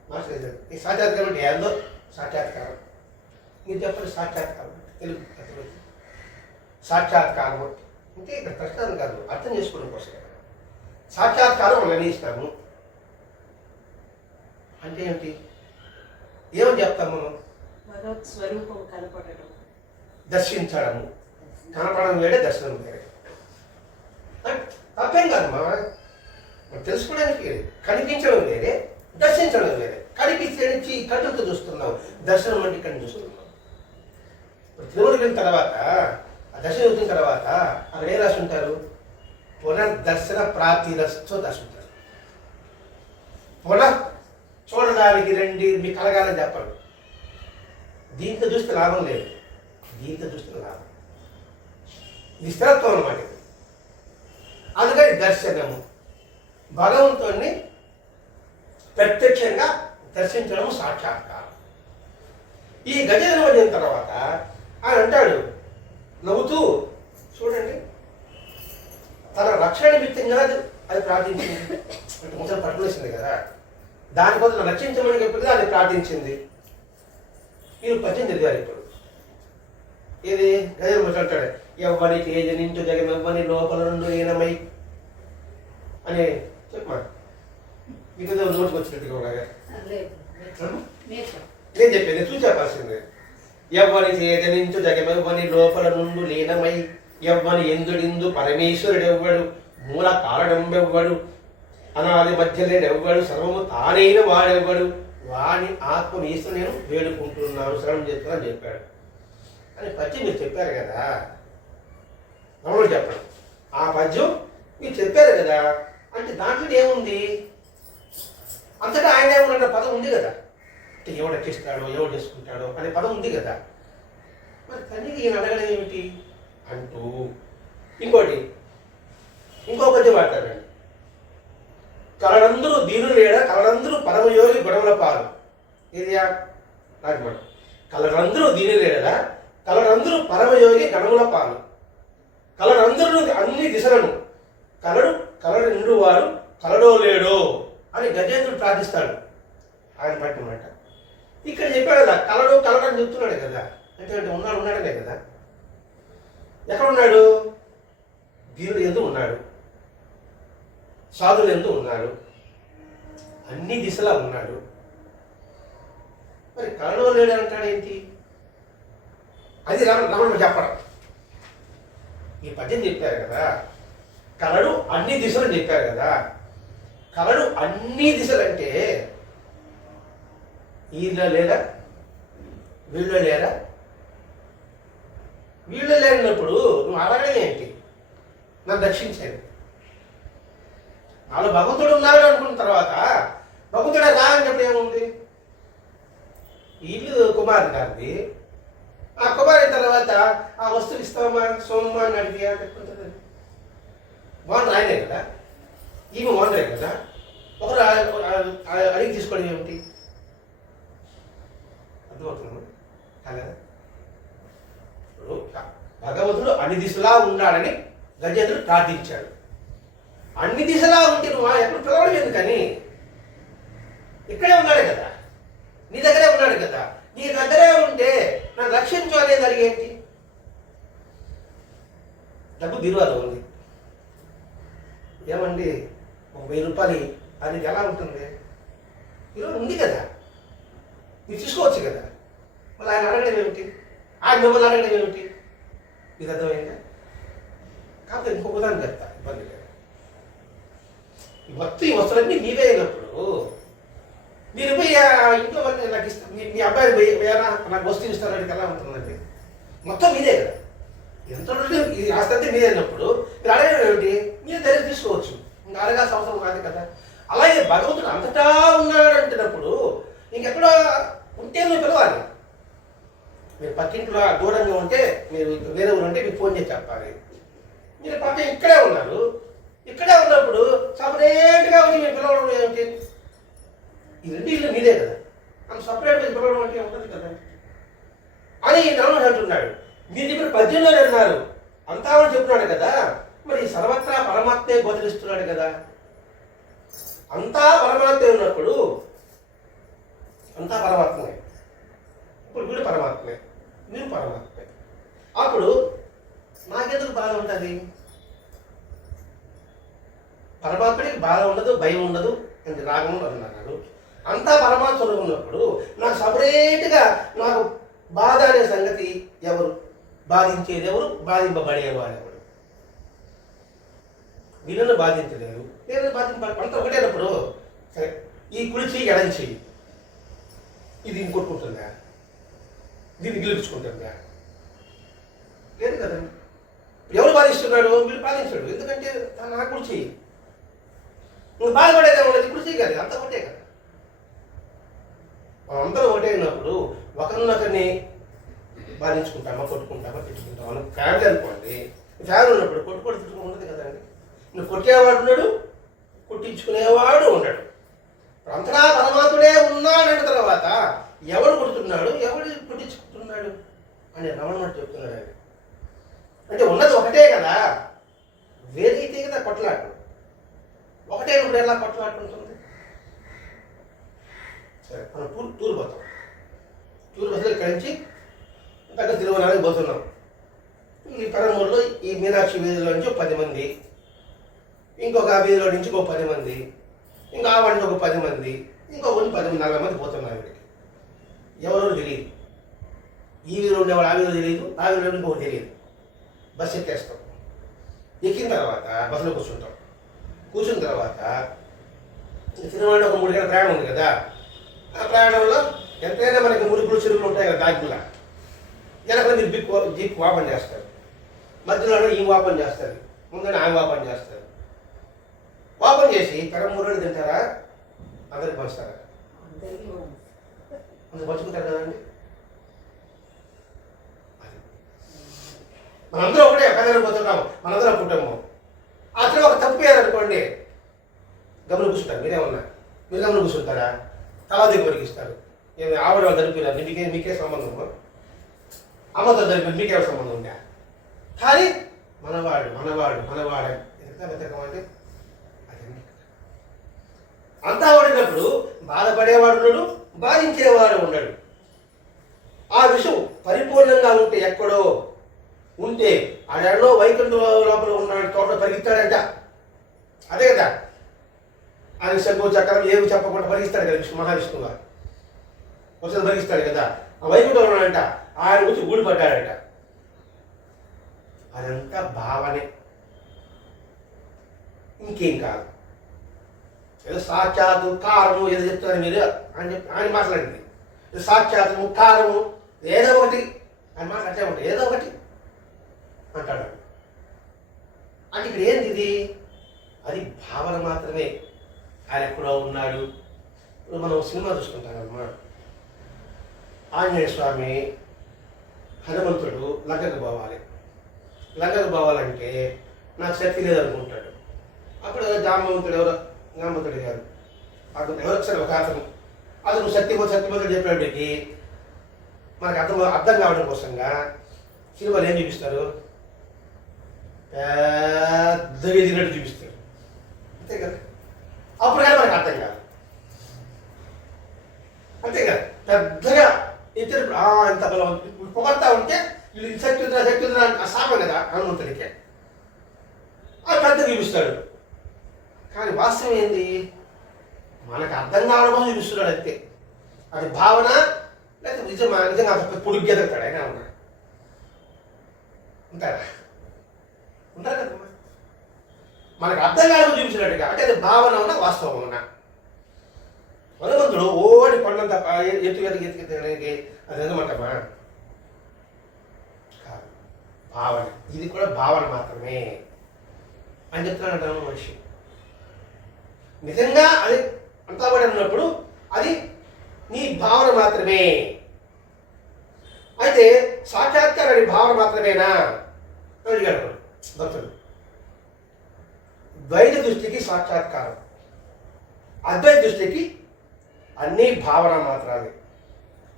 మాస్టర్ గారు ఈ సాక్షాత్కారం అంటే ఏందో సాక్షాత్కారం మీరు చెప్పండి. సాక్షాత్కారం తెలుగు అర్థమైంది. సాక్షాత్కారం అంటే ఇక్కడ ప్రశ్న కాదు, అర్థం చేసుకోవడం కోసం. సాక్షాత్కారం మనం ఇస్తాము అంటే ఏంటి? ఏమని చెప్తాము మనం? భగవత్ స్వరూపం కనపడడం, దర్శించడము. కనపడడం వేరే, దర్శనం వేరే. తప్పేం కాదు మనం తెలుసుకోవడానికి వేరే, కనిపించడం వేరే, దర్శించడం వేరే. కనిపించే నుంచి కళ్ళతో చూస్తున్నాం, దర్శనం అంటే ఇక్కడ చూస్తున్నాం. తిరుమలకి వెళ్ళిన తర్వాత ఆ దర్శనం వచ్చిన తర్వాత అక్కడ ఏ రాసి ఉంటారు? పునర్దర్శన ప్రాప్తిరస్తో రాసి ఉంటారు. పునః చూడడానికి రండి, మీకు కలగాలని చెప్పండి. దీంతో చూస్తే లాభం లేదు, దీంతో చూస్తే లాభం. ఇది స్థిరత్వం అన్నమాట. అందుకని దర్శనము భగవంతుణ్ణి ప్రత్యక్షంగా దర్శించడం సాక్షాత్కారం. ఈ గజేంద్ర వచ్చిన తర్వాత ఆయన అంటాడు నవ్వుతూ, చూడండి తన రక్షణ నిమిత్తంగా అది ప్రార్థించింది. అంటే ముసలి పట్టుకునేసింది కదా, దానికోసం రక్షించమని చెప్పి అది ప్రార్థించింది. మీరు పద్యం చదివారు ఇప్పుడు. ఇది గజేంద్ర ముసలి అంటాడు, ఎవ్వని తేజ నించు జగమెవ్వని లోపల నుండి ఈనమై అని చెప్పమా. మీకు నోటికి వచ్చినట్టుగా నేను చెప్పాను, నేను చూసి చెప్పాల్సిందే. ఎవ్వని చేదనించు జగమెవ్వని లోపల నుండు లీనమై ఎవ్వని ఎందుడిందు పరమేశ్వరుడెవ్వడు మూల కారణంబెవ్వడు అనాది మధ్య లేడెవ్వడు సర్వము తానైన వాడెవ్వడు వాని ఆత్మ ఈశ్వరు నేను వేడుకుంటున్నాను, శ్రవణం చేస్తున్నాను చెప్పాడు అని పద్యం మీరు చెప్పారు కదా. రమణుడు చెప్పండి, ఆ పద్యం మీరు చెప్పారు కదా అంటే దాంట్లో ఏముంది? అంతటా ఆయన ఏమన్నా పదం ఉంది కదా. అంటే ఎవడు రక్షిస్తాడో ఎవడు చేసుకుంటాడో అనే పదం ఉంది కదా. మరి తల్లికి ఈయన అడగడం ఏమిటి అంటూ ఇంకో పద్యం మాట్లాడండి. కలడందరూ దీనులు లేడ కలడందరూ పరమయోగి గుణముల పాలు. ఇది నాటమాట. కలడందరూ దీనులు లేడలా కలడందరూ పరమయోగి గణముల పాలు. కలడందరూ అన్ని దిశలను కలడు నిండు వాడు కలడో లేడో అని గజేంద్రుడు ప్రార్థిస్తాడు. ఆయన పట్టిన మాట ఇక్కడ చెప్పాడు కదా. కలడు అని చెప్తున్నాడు కదా. అంటే ఉన్నాడనే కదా. ఎక్కడ ఉన్నాడు? దీనుడు ఎందు ఉన్నాడు, సాధువులు ఎందు ఉన్నాడు, అన్ని దిశలా ఉన్నాడు. మరి కలడో లేడు అంటాడు ఏంటి? అది రమణ చెప్పడం. ఈ పద్యం చెప్పారు కదా, కలడు అన్ని దిశలు చెప్పారు కదా. కలడు అన్ని దిశలు అంటే వీళ్ళ లేరా, వీళ్ళు లేరా? వీళ్ళు లేనప్పుడు నువ్వు అడగడం ఏంటి? నన్ను రక్షించాడు. నాలో భగవంతుడు ఉన్నాడు అనుకున్న తర్వాత భగవంతుడే రా అని చెప్పడం ఏముంది? ఇల్లు కుమారుడు గారిది. ఆ కుమారుడి తర్వాత ఆ వస్తువు ఇస్తామా సోమా అని అడిగి చెప్పుకుంటుంది. ఓనర్ ఆయనే కదా, ఈమె ఓనరే కదా. ఒకరు అడిగి తీసుకోవడం ఏమిటి? అర్థమవుతున్నాను కదా. ఇప్పుడు భగవంతుడు అన్ని దిశలా ఉన్నాడని గజేంద్రుడు ప్రార్థించాడు. అన్ని దిశలా ఉంటే నువ్వు ఎప్పుడు పిలవడం ఎందుకని? ఇక్కడే ఉన్నాడు కదా, నీ దగ్గరే ఉన్నాడు కదా. నీ దగ్గరే ఉంటే నన్ను రక్షించు అనేది అడిగేంటి? డబ్బు బీరువాలో ఉంది. ఏమండి 1000 రూపాయలు అది ఎలా ఉంటుంది? ఈరోజు ఉంది కదా, మీరు తీసుకోవచ్చు కదా. మళ్ళీ ఆయన అడగడం ఏమిటి? ఆయన మిమ్మల్ని అడగడం ఏమిటి? మీకు అర్థమైందా? కాకపోతే ఇంకొక దాన్ని చెప్తా, ఇబ్బంది లేదు. ఈ వస్తువులన్నీ నీవే అయినప్పుడు మీరు పోయి ఇంట్లో వాళ్ళు నాకు ఇస్తాను, మీ అబ్బాయి పోయి నాకు వస్తువు ఇస్తానంటే ఎలా ఉంటుందండి? మొత్తం మీదే కదా. ఎంత ఈ ఆస్తి అంతా మీదే అయినప్పుడు మీరు అడగడం ఏమిటి? మీరు దగ్గర తీసుకోవచ్చు, ఇంకా అడగాల్సిన అవసరం కాదు కదా. అలాగే భగవంతుడు అంతటా ఉన్నాడు అంటున్నప్పుడు ఇంకెక్కడో ఉంటే నువ్వు పిలవాలి. మీరు పక్కింట్లో దూరంగా ఉంటే, మీరు వేరే ఊరు ఉంటే మీకు ఫోన్ చేసి చెప్పాలి. మీరు పక్కన ఇక్కడే ఉన్నారు, ఇక్కడే ఉన్నప్పుడు సపరేట్గా వచ్చి మీరు పిలవడం ఏమిటి? ఈ రెండు ఇల్లు మీదే కదా, అంత సపరేట్గా పిలవడం అంటే ఉంటుంది కదా అని నన్ను అంటున్నాడు. మీరు చెప్పిన పద్యంలోనే అన్నారు, అంతా కూడా చెప్తున్నాడు కదా, మరి సర్వత్రా పరమాత్మే గోచరిస్తున్నాడు కదా. అంతా పరమాత్మే ఉన్నప్పుడు అంతా పరమాత్మే, ఇప్పుడు వీడు పరమాత్మే, మీరు పరమాత్మే. అప్పుడు నాకెందుకు బాధ ఉంటుంది? పరమాత్మకి బాధ ఉండదు, భయం ఉండదు, అంటే రాగం అన్నారు. అంతా పరమాత్మలో ఉన్నప్పుడు నాకు సపరేట్గా నాకు బాధ అనే సంగతి ఎవరు? బాధించేది ఎవరు? బాధింపబడేవాడు ఎవరు? వీళ్ళని బాధించలేరు, వీళ్ళని అంతా ఒకటేనప్పుడు సరే, ఈ కుడి చెయ్యి ఎడం చెయ్యి ఇది ఇంకొట్టుకుంటుందా? దీన్ని గెలుపుకుంటుందా? లేదు కదండి. ఎవరు బాధిస్తున్నాడు? వీళ్ళు బాధించాడు. ఎందుకంటే నా కుడి చెయ్యి, నువ్వు బాధపడేదే ఉన్నది కుడి చెయ్యి కాదు, అంతా ఒకటే కదా. అందరూ ఒకటే ఉన్నప్పుడు ఒకరినొకరిని బాధించుకుంటామా, కొట్టుకుంటామా, తిట్టుకుంటామా? ఫ్యామిలీ అనుకోండి, ఫ్యామిలీ ఉన్నప్పుడు కొట్టుకుంటూ ఉండదు కదండి. నువ్వు కొట్టేవాడు ఉన్నాడు, కొట్టించుకునేవాడు ఉన్నాడు. అంతటా పరమాత్ముడే ఉన్నాడన్న తర్వాత ఎవడు కొడుతున్నాడు, ఎవడు కొట్టించుకుంటున్నాడు అని రమణ చెప్తున్నాడు ఆయన. అంటే ఉన్నది ఒకటే కదా, వేరైతే కదా కొట్లాడు. ఒకటే ఉన్నప్పుడు ఎలా కొట్లాడుకుంటుంది? సరే, మనం టూర్ పోతాం. టూర్ బస్సులో ఇక్కడి నుంచి పెద్ద తిరుమలానికి పోతున్నాం. ఈ పెరంబూరులో ఈ మీనాక్షి వీధిలో నుంచి 10 మంది, ఇంకొక వీధిలో నుంచి ఇంకో 10 మంది, ఇంకా ఆ వంటి ఒక 10 మంది, ఇంకో 40 మంది పోతున్నారు. వీడికి ఎవరో తెలియదు. ఈ వీధిలో ఉండేవాడు ఆ వీధిలో తెలియదు, ఆ వీధిలో ఇంకొకటి తెలియదు. బస్సు ఎక్కేస్తాం. ఎక్కిన తర్వాత బస్సులో కూర్చుంటాం. కూర్చున్న తర్వాత తిరుమల ఒక 3 గంటల ప్రయాణం ఉంది కదా. ఆ ప్రయాణంలో ఎంతైనా మనకి మురుకులు చెరువులు ఉంటాయి కదా, దాగిలా వెనక మీరు జీప్ వాపన్ చేస్తారు, మధ్యలో ఈ వాపన్ చేస్తారు, ముందర ఆమె వాపన్ చేస్తారు. వాపన్ చేసి పెరంబూరుని తింటారా, అందరికి పంచుతారా? అందరు పంచుకుంటారు కదండి. మనందరం ఒకటే కథలు పోతున్నాము, మనందరం కుటుంబం. అతను ఒక తప్పు చేయాలనుకోండి, గమని కూర్చుంటారు. మీరేమన్నా మీరు గమని కూర్చుంటారా? తలా దిగు పరిగిస్తారు. ఆవిడ వాళ్ళు జరిపినారు, మీకే సంబంధం, అమ్మతో జరిపి మీకే సంబంధం ఉందా? కానీ మనవాడు మనవాడు మనవాడు ఎంత బతకం అంటే అదండి. అంతా వాడినప్పుడు బాధపడేవాడు ఉన్నాడు, బాధించేవాడు ఉన్నాడు. ఆ విషయం పరిపూర్ణంగా ఉంటే ఎక్కడో ఉంటే ఆడెన్నో వైకుంఠ లోపల ఉన్నాడు, తోట పరిగెత్తాడంట. అదే కదా, ఆయన శంకు చక్రం ఏమి చెప్పకుండా పరిగిస్తాడు కదా మహావిష్ణువు గారు. వచ్చిన పరిగిస్తాడు కదా. ఆ వైకుంఠం ఉన్నాడంట, ఆయన వచ్చి ఊడిపడ్డాడట. అదంతా భావనే, ఇంకేం కాదు. ఏదో సాక్షాత్తు కారము ఏదో చెప్తారు మీరు అని చెప్పి ఆయన మాట్లాడింది. సాక్షాత్తు కారము ఏదో ఒకటి అని మాట్లాడే ఉంటాయి, ఏదో ఒకటి అంటాడు. అంటే ఇక్కడ ఏంది ఇది? అది భావన మాత్రమే. ఆయన ఎక్కడో ఉన్నాడు. మనం సినిమా చూసుకుంటామమ్మా, ఆంజనేయ స్వామి హనుమంతుడు లంకకు పోవాలి. లంకకు పోవాలంటే నాకు శక్తి లేదనుకుంటాడు. అప్పుడు జాంబవంతుడు ఎవరో, జాంబవంతుడు కాదు, అతను ఎవరొచ్చారు ఒక అతను సత్యమంతుడు చెప్పినప్పటికీ మనకు అర్థం కావడం కోసంగా సినిమాలు ఏం చూపిస్తారు? పెద్దగా ఎదిగినట్టు చూపిస్తారు, అంతే కదా. అప్పుడు కానీ మనకు అర్థం కాదు, అంతే కదా. పెద్దగా ఇద్దరు ఎంత బలం పొగడతా ఉంటే వీళ్ళు శక్తి ఉందా ఆ శాపం కదా హనుమంతుడికే, అది పెద్ద చూపిస్తాడు. కానీ వాస్తవం ఏంది? మనకు అర్థం కావడం కోసం చూపిస్తున్నాడు అంతే. అది భావన లేకపోతే నిజంగా పొడుగు ఎదుగుతాడు ఆయన ఉన్నా ఉంటారా? ఉంటారు కదమ్మా. మనకు అర్థం కావడం చూపించినట్టుగా, అంటే అది భావన ఉన్నా వాస్తవం ఉన్నా. హనుమంతుడు ఓడి కొండంత ఎత్తుకెత్తడానికి అది ఎందుమంటామా? కాదు, భావన. ఇది కూడా భావన మాత్రమే అని చెప్తున్నాడు మనిషి. నిజంగా అది అంతా పడి ఉన్నప్పుడు అది నీ భావన మాత్రమే. అయితే సాక్షాత్కారం నీ భావన మాత్రమేనా అని అడిగాడు భక్తుడు. ద్వైత దృష్టికి సాక్షాత్కారం, అద్వైత దృష్టికి అన్నీ భావన మాత్రమే.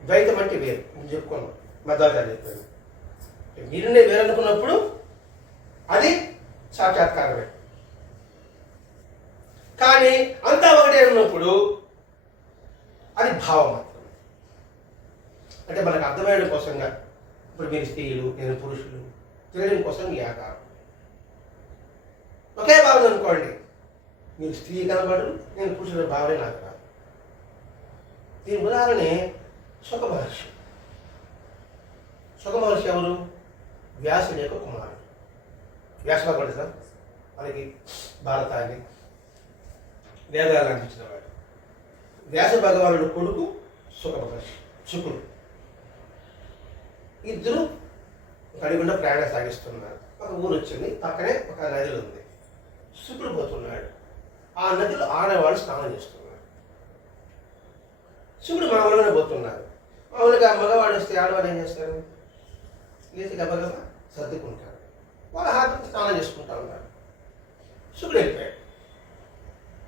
ద్వైతం అంటే వేరు, నేను చెప్పుకున్నాను, మధ్వాచార్య చెప్పాను. మీరునే వేరనుకున్నప్పుడు అది సాక్షాత్కారమే. కానీ అంతా ఒకటే ఉన్నప్పుడు అది భావం మాత్రమే. అంటే మనకు అర్థమయ్యడం కోసంగా, ఇప్పుడు మీరు స్త్రీలు, నేను పురుషులు, తెలియడం కోసం ఈ ఆకారం ఒకే భావన అనుకోండి. మీరు స్త్రీ కనబడరు, నేను పురుషుల భావనే నాకు రాదు. దీని ఉదాహరణే సుఖ మహర్షి. సుఖ మహర్షి ఎవరు? వ్యాసుడి యొక్క కుమారుడు. వ్యాస భగవానుడు సార్ మనకి భారతాన్ని వేదాలు అందించిన వాడు. వ్యాస భగవానుడు కొడుకు సుఖ మహర్షి, శుకుడు. ఇద్దరు కడిగుండా ప్రయాణం సాగిస్తున్నారు. ఒక ఊరు వచ్చింది, పక్కనే ఒక నది ఉంది. శుకుడు పోతున్నాడు. ఆ నదిలో ఆడవాళ్ళు స్నానం చేస్తున్నారు. శుకుడు మామూలుగానే పోతున్నారు. మామూలుగా మగవాడు వస్తే ఆడవాళ్ళు ఏం చేస్తారు? లేచి గబగబా సర్దుకుంటారు. వాళ్ళ హారతి స్నానం చేసుకుంటా ఉన్నారు. శుకుడు వెళ్ళిపోయాడు.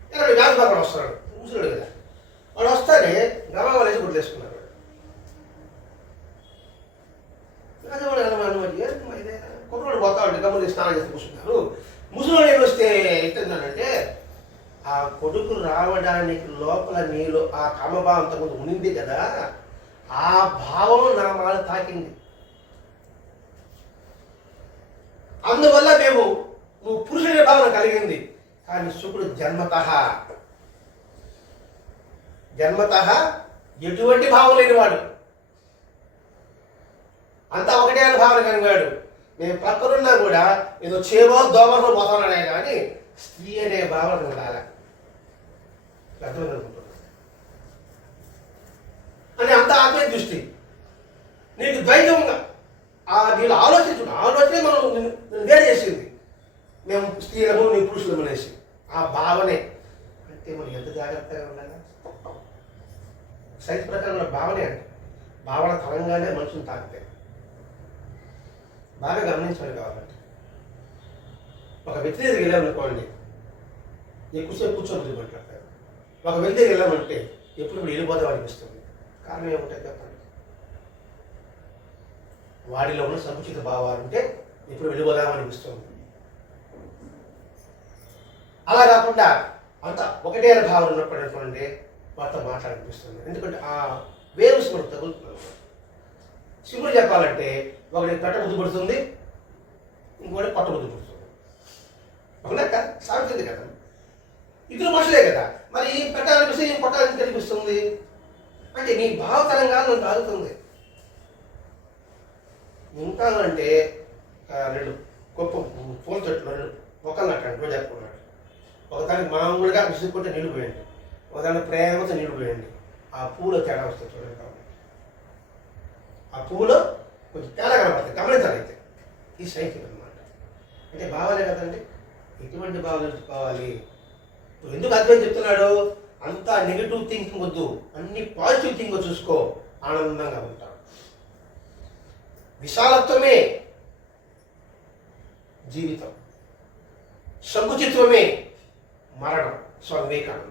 ఇక్కడ వ్యాస భగవానుడు వస్తున్నాడు, ముసలుడు కదా. వాడు వస్తానే గబగబా లేచి గుడ్లేసుకున్నారు. కుర్రోడు పోతా ఉంటే గమ్ముని స్నానం చేసి కూర్చున్నారు. ముసలోడు ఏమి వస్తే ఎట్టిందానంటే, ఆ కొడుకు రావడానికి లోపల నీళ్ళు ఆ కామభావం అంతకుముందు ఉనింది కదా, ఆ భావం నా మాల తాకింది. అందువల్ల నువ్వు పురుషుడి భావన కలిగింది. కానీ శుకుడు జన్మత ఎటువంటి భావం లేనివాడు, అంతా ఒకటే అని భావన కలిగాడు. మేము పక్కనున్నా కూడా ఏదో చేవో దోమలో పోతాననే కానీ స్త్రీ అనే భావన ఉండాలి. అర్థం అనుకుంటున్నా అని అంత ఆత్మీయ దృష్టి నీకు ద్వైతంగా నీళ్ళు ఆలోచనే మనం వేరు చేసింది. మేము స్త్రీలము నీ పురుషులము అనేసి ఆ భావనే. అంటే మనం ఎంత జాగ్రత్తగా ఉండాలి. సైన్స్ ప్రకారం మన భావనే అంటే భావన తరంగానే మనుషుని తాకుతాయి. బాగా గమనించాలి. కావాలంటే ఒక వ్యక్తి దగ్గరికి వెళ్ళామనుకోండి, ఎక్కువసేపు కూర్చొని మాట్లాడతారు. ఒక వ్యక్తి దగ్గరికి వెళ్ళామంటే ఎప్పుడు వెళ్ళిపోదాం అనిపిస్తుంది. కారణం ఏముంటుంది చెప్పండి? వాడిలో ఉన్న సంకుచిత భావాలు ఉంటే ఎప్పుడు వెళ్ళిపోదాం అనిపిస్తుంది. అలా కాకుండా అంత ఒకటే భావన ఉన్నప్పుడు అనుకోండి వాటితో మాట్లాడనిపిస్తుంది. ఎందుకంటే ఆ వేవ్స్ మనకు తగులుతున్నాం. సింపుల్ చెప్పాలంటే ఒకటి కట్ట బుద్ధి పడుతుంది, ఇంకోటి కొట్ట బుద్ధి పడుతుంది. అవునా కదా? సాగుతుంది కదా. ఇద్దరు మనుషులే కదా. మరి పెట్టాలనిపిస్తే ఏం కొట్టాలని కనిపిస్తుంది అంటే నీ భావతరంగా నన్ను తాగుతుంది. ఇంకా అంటే రెండు గొప్ప పూల చెట్లు రెండు ఒకళ్ళు అట్టండి రోజు చెప్పుకున్నాడు. ఒకదానికి మామూలుగా విసుక్కుంటే నిండిపోయండి, ఒకదాన్ని ప్రేమతో నిండిపోయండి. ఆ పూలో తేడా వస్తుంది చూడండి. ఆ పూలో కొంచెం తేడా కనబడుతుంది, గమనించాలి. అయితే ఈ సైకిల్ అనమాట. అంటే భావాలే కదండి. ఎటువంటి భావాలు ఎంచుకోవాలి? ఎందుకు అర్థం చెప్తున్నాడు? అంతా నెగిటివ్ థింకింగ్ వద్దు, అన్ని పాజిటివ్ థింకింగ్ చూసుకో, ఆనందంగా ఉంటాం. విశాలత్వమే జీవితం, సంకుచిత్వమే మరణం. స్వామి వివేకానంద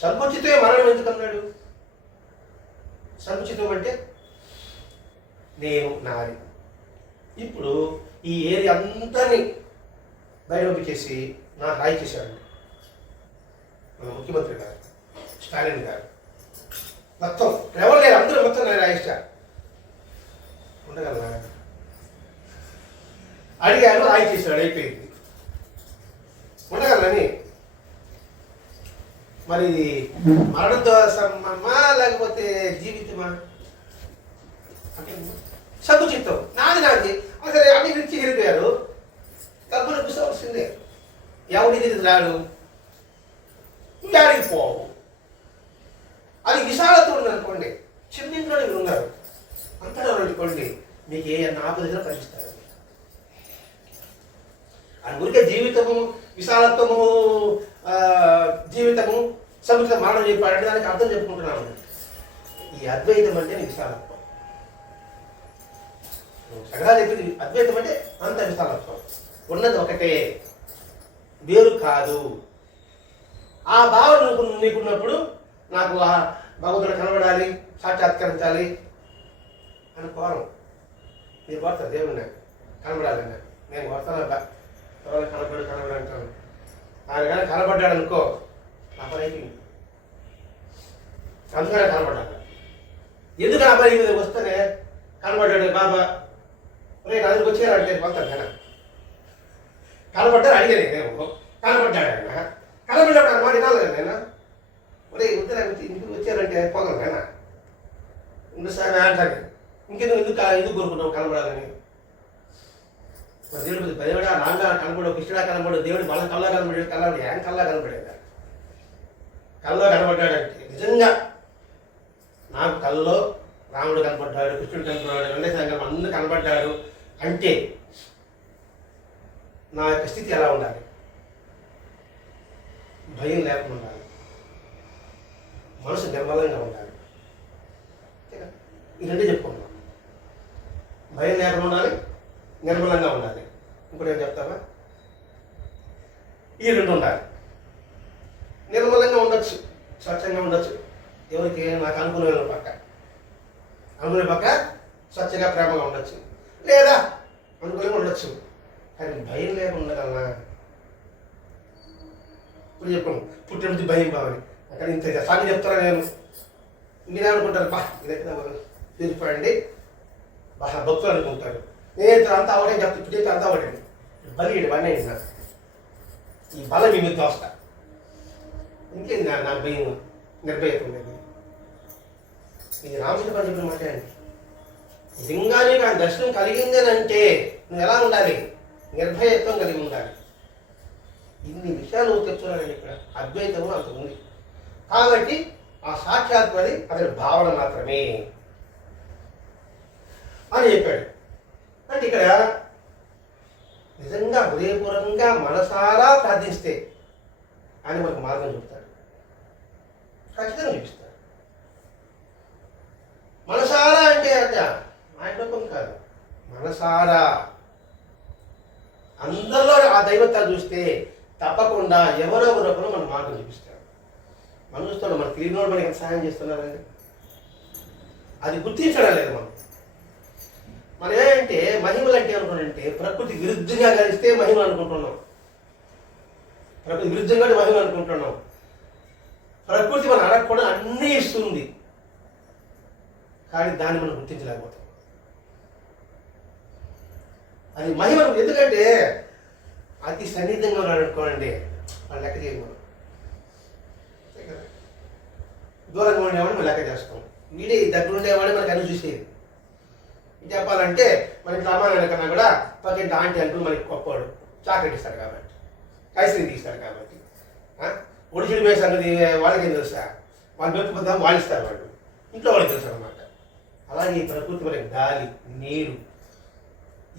సంకుచితమే మరణం ఎందుకన్నాడు? సంకుచితం అంటే నేను నాది. ఇప్పుడు ఈ ఏరియా అంతాన్ని బయట పంపించేసి నాకు రాయి చేశాడు మన ముఖ్యమంత్రి గారు, స్టాలిన్ గారు. మొత్తం ఎవరు లేరు, అందరూ మొత్తం నేను రాయిస్తారు. ఉండగలరా? అడిగాను, రాయి చేశాడు, అయిపోయింది. ఉండగలరని మరి మరణంతో సంబంధమా లేకపోతే జీవితమా అంటే సంకుచిత్తం. నాది అసలు అన్ని విడిచి వెళ్ళిపోయారు. డబ్బులు చూసవలసిందే. ఎవడి రాడు, ఇంటికి పోవు. అది విశాలత ఉందనుకోండి, చిన్న ఇంట్లోనే మీరు ఉన్నారు, అంతటా అనుకోండి, మీకు ఏ ఆపద దగ్గర పరిచిస్తారు. అని ఊరికే జీవితము విశాలత్వము జీవితము సముచిత మరణం చెప్పాడంటే దానికి అర్థం చెప్పుకుంటున్నాను. ఈ అద్వైతం అంటే విశాలత్వం. సగలా చెప్పింది అద్వైతం అంటే అంత విశాలత్వం. ఉన్నది ఒకటే, వేరు కాదు. ఆ భావన నీకున్నప్పుడు నాకు ఆ భగవంతుడు కనబడాలి, సాక్షాత్కరించాలి అని కోరం. మీరు కొడతారు దేవుడిని కనబడాలన్నా నేను కొడతాను తర్వాత కనబడు అంటాను. ఆయన కానీ కనబడ్డాడు అనుకో నా పని అయిపోయింది. అందుకనే కనబడ్డాడు. ఎందుకు నా పని మీద వస్తేనే కనబడ్డాడు బాబా రేపు అందరికి వచ్చారంటే పోతాను కదా. కనబడ్డారు అడిగాను నేను, కనబడ్డాడు ఆయన. కనబడ్డాడు ఆయన మాట వినాలి కదా నేను. ఒరే ఇంటికి వచ్చారంటే పోగలను కదా. ఇందుకు సార్ అంటాను ఎందుకు కోరుకుంటావు కనబడాలని. దేవుడు దేవుడా రాంగా కనబడు, కృష్ణుడా కనబడు, దేవుడు మన కల్లా కనబడాడు. కనబడి ఆయన కల్లా కనబడేదా? కల్లో కనబడ్డాడంటే నిజంగా నాకు కల్లో రాముడు కనపడ్డాడు, కృష్ణుడు కనపడ్డాడు, వెంకటేశ్వర అందరూ కనపడ్డాడు అంటే నా యొక్క స్థితి ఎలా ఉండాలి? భయం లేకుండా ఉండాలి, మనసు నిర్మలంగా ఉండాలి. ఈ రెండే చెప్పుకున్నాం. భయం లేకుండా ఉండాలి, నిర్మలంగా ఉండాలి. ఇంకోటి ఏం చెప్తావా? ఈ రెండు ఉండాలి. నిర్మలంగా ఉండొచ్చు, స్వచ్ఛంగా ఉండొచ్చు. ఎవరికి నాకు అనుకూలమైన పక్క అనుకునే పక్క స్వచ్ఛంగా ప్రేమగా ఉండొచ్చు, లేదా అనుకూలంగా ఉండొచ్చు. కానీ భయం లేకుండా ఉండగలనా? ఇప్పుడు చెప్పాము పుట్టినప్పుడు భయం బావని అక్కడ ఇంత సాగి చెప్తారా నేను. మీరేమనుకుంటారు బా ఇదైతే తీరిపోయండి బాగా భక్తులు అనుకుంటారు. నేను అంతా అవడే చెప్తా, ఇప్పుడు చెప్తే అంతా అవడండి బలి బనే నాకు ఈ బలం మీ మీద వస్తా. ఇంకేంది నాకు భయం నిర్భయత ఉండేది. ఇది రామకృష్ణ పని చెప్పిన మాట అండి. నిజంగానే నాకు దర్శనం కలిగిందేనంటే నువ్వు ఎలా ఉండాలి? నిర్భయత్వం కలిగి ఉండాలి. ఇన్ని విషయాలు చెప్తున్నానండి. ఇక్కడ అద్వైతము అంత ఉంది కాబట్టి ఆ సాక్షాత్పది అతని భావన మాత్రమే అని చెప్పాడు. అంటే ఇక్కడ నిజంగా హృదయపూర్వకంగా మనసారా ప్రార్థిస్తే ఆయన మనకు మార్గం చెప్తాడు, ఖచ్చితంగా చూపిస్తాడు. మనసారా అంటే అద మాయకం కాదు, మనసారా అందరిలో ఆ దైవత్వాన్ని చూస్తే తప్పకుండా ఎవరో ఒకరొకరు మన మార్గం చూపిస్తాడు. మనం చూస్తున్నాం, మన తెలియని మనకి ఎంత సహాయం చేస్తున్నారండి. అది గుర్తించడం లేదు మనం ఏంటంటే మహిమలు అంటే అనుకున్నాంటే ప్రకృతి విరుద్ధంగా కలిస్తే మహిమలు అనుకుంటున్నాం. ప్రకృతి విరుద్ధంగా మహిమలు అనుకుంటున్నాం. ప్రకృతి మనం అడగకుండా అన్నీ ఇస్తుంది, కానీ దాన్ని మనం గుర్తించలేకపోతాం. అది మహిమను ఎందుకంటే అతి సన్నిహితంగా ఉన్నాడు అనుకోండి వాళ్ళు లెక్క చేయం. మనం దూరంగా ఉండేవాడిని మనం లెక్క చేస్తాం. వీడే దగ్గర ఉండేవాడిని మనకు అన్ని చూసేది. చెప్పాలంటే మనకి సామాన్యుల కన్నా కూడా పక్కింటి ఆంటీ అంటూ మనకి గొప్పవాడు, చాక్లెట్ ఇస్తాడు కాబట్టి, ఐస్ క్రీమ్ తీస్తాడు కాబట్టి. ఒడిచిడి పోయే సంగతి వాళ్ళకి ఏం తెలుసా? వాళ్ళు పెట్టుకుందాం వాళ్ళు ఇస్తారు, వాళ్ళు ఇంట్లో వాళ్ళకి తెలుసు అనమాట. అలాగే ఈ ప్రకృతి మనకి గాలి, నీరు,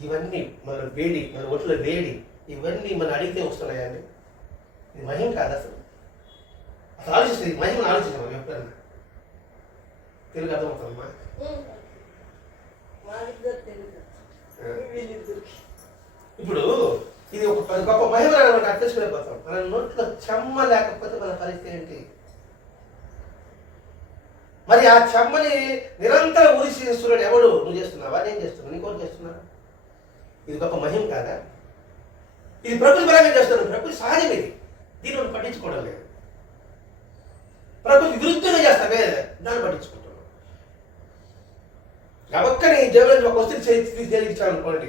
ఇవన్నీ మన వేడి, మన ఒంట్లో వేడి, ఇవన్నీ మనం అడిగితే వస్తున్నాయండి. ఇది మహిమ కాదు అసలు. అసలు ఆలోచిస్తుంది మహిమను ఆలోచించాం ఎప్పుడన్నా. తెలుగు అర్థమవుతుందమ్మా? ఇప్పుడు ఇది ఒక గొప్ప మహిమ మనకు అర్థం చేసుకోలేకపోతాం. మన నోట్లో చెమ్మ లేకపోతే మన పరిస్థితి ఏంటి? మరి ఆ చెమ్మని నిరంతరం ఊరి చేస్తున్నాడు ఎవడు? నువ్వు చేస్తున్నావా? నేను చేస్తున్నాను, నీకోటి చేస్తున్నాను. ఇది గొప్ప మహిమ కాదా? ఇది ప్రకృతి పరంగా చేస్తున్నాను. ప్రకృతి సహజం ఇది, దీన్ని మనం పట్టించుకోవడం లేదు. ప్రకృతి విరుద్ధంగా చేస్తావే దాన్ని పట్టించుకుంటున్నాం. గబక్కని దేవుని ఒక వస్తువు తీసి జరిగించాను అనుకోండి,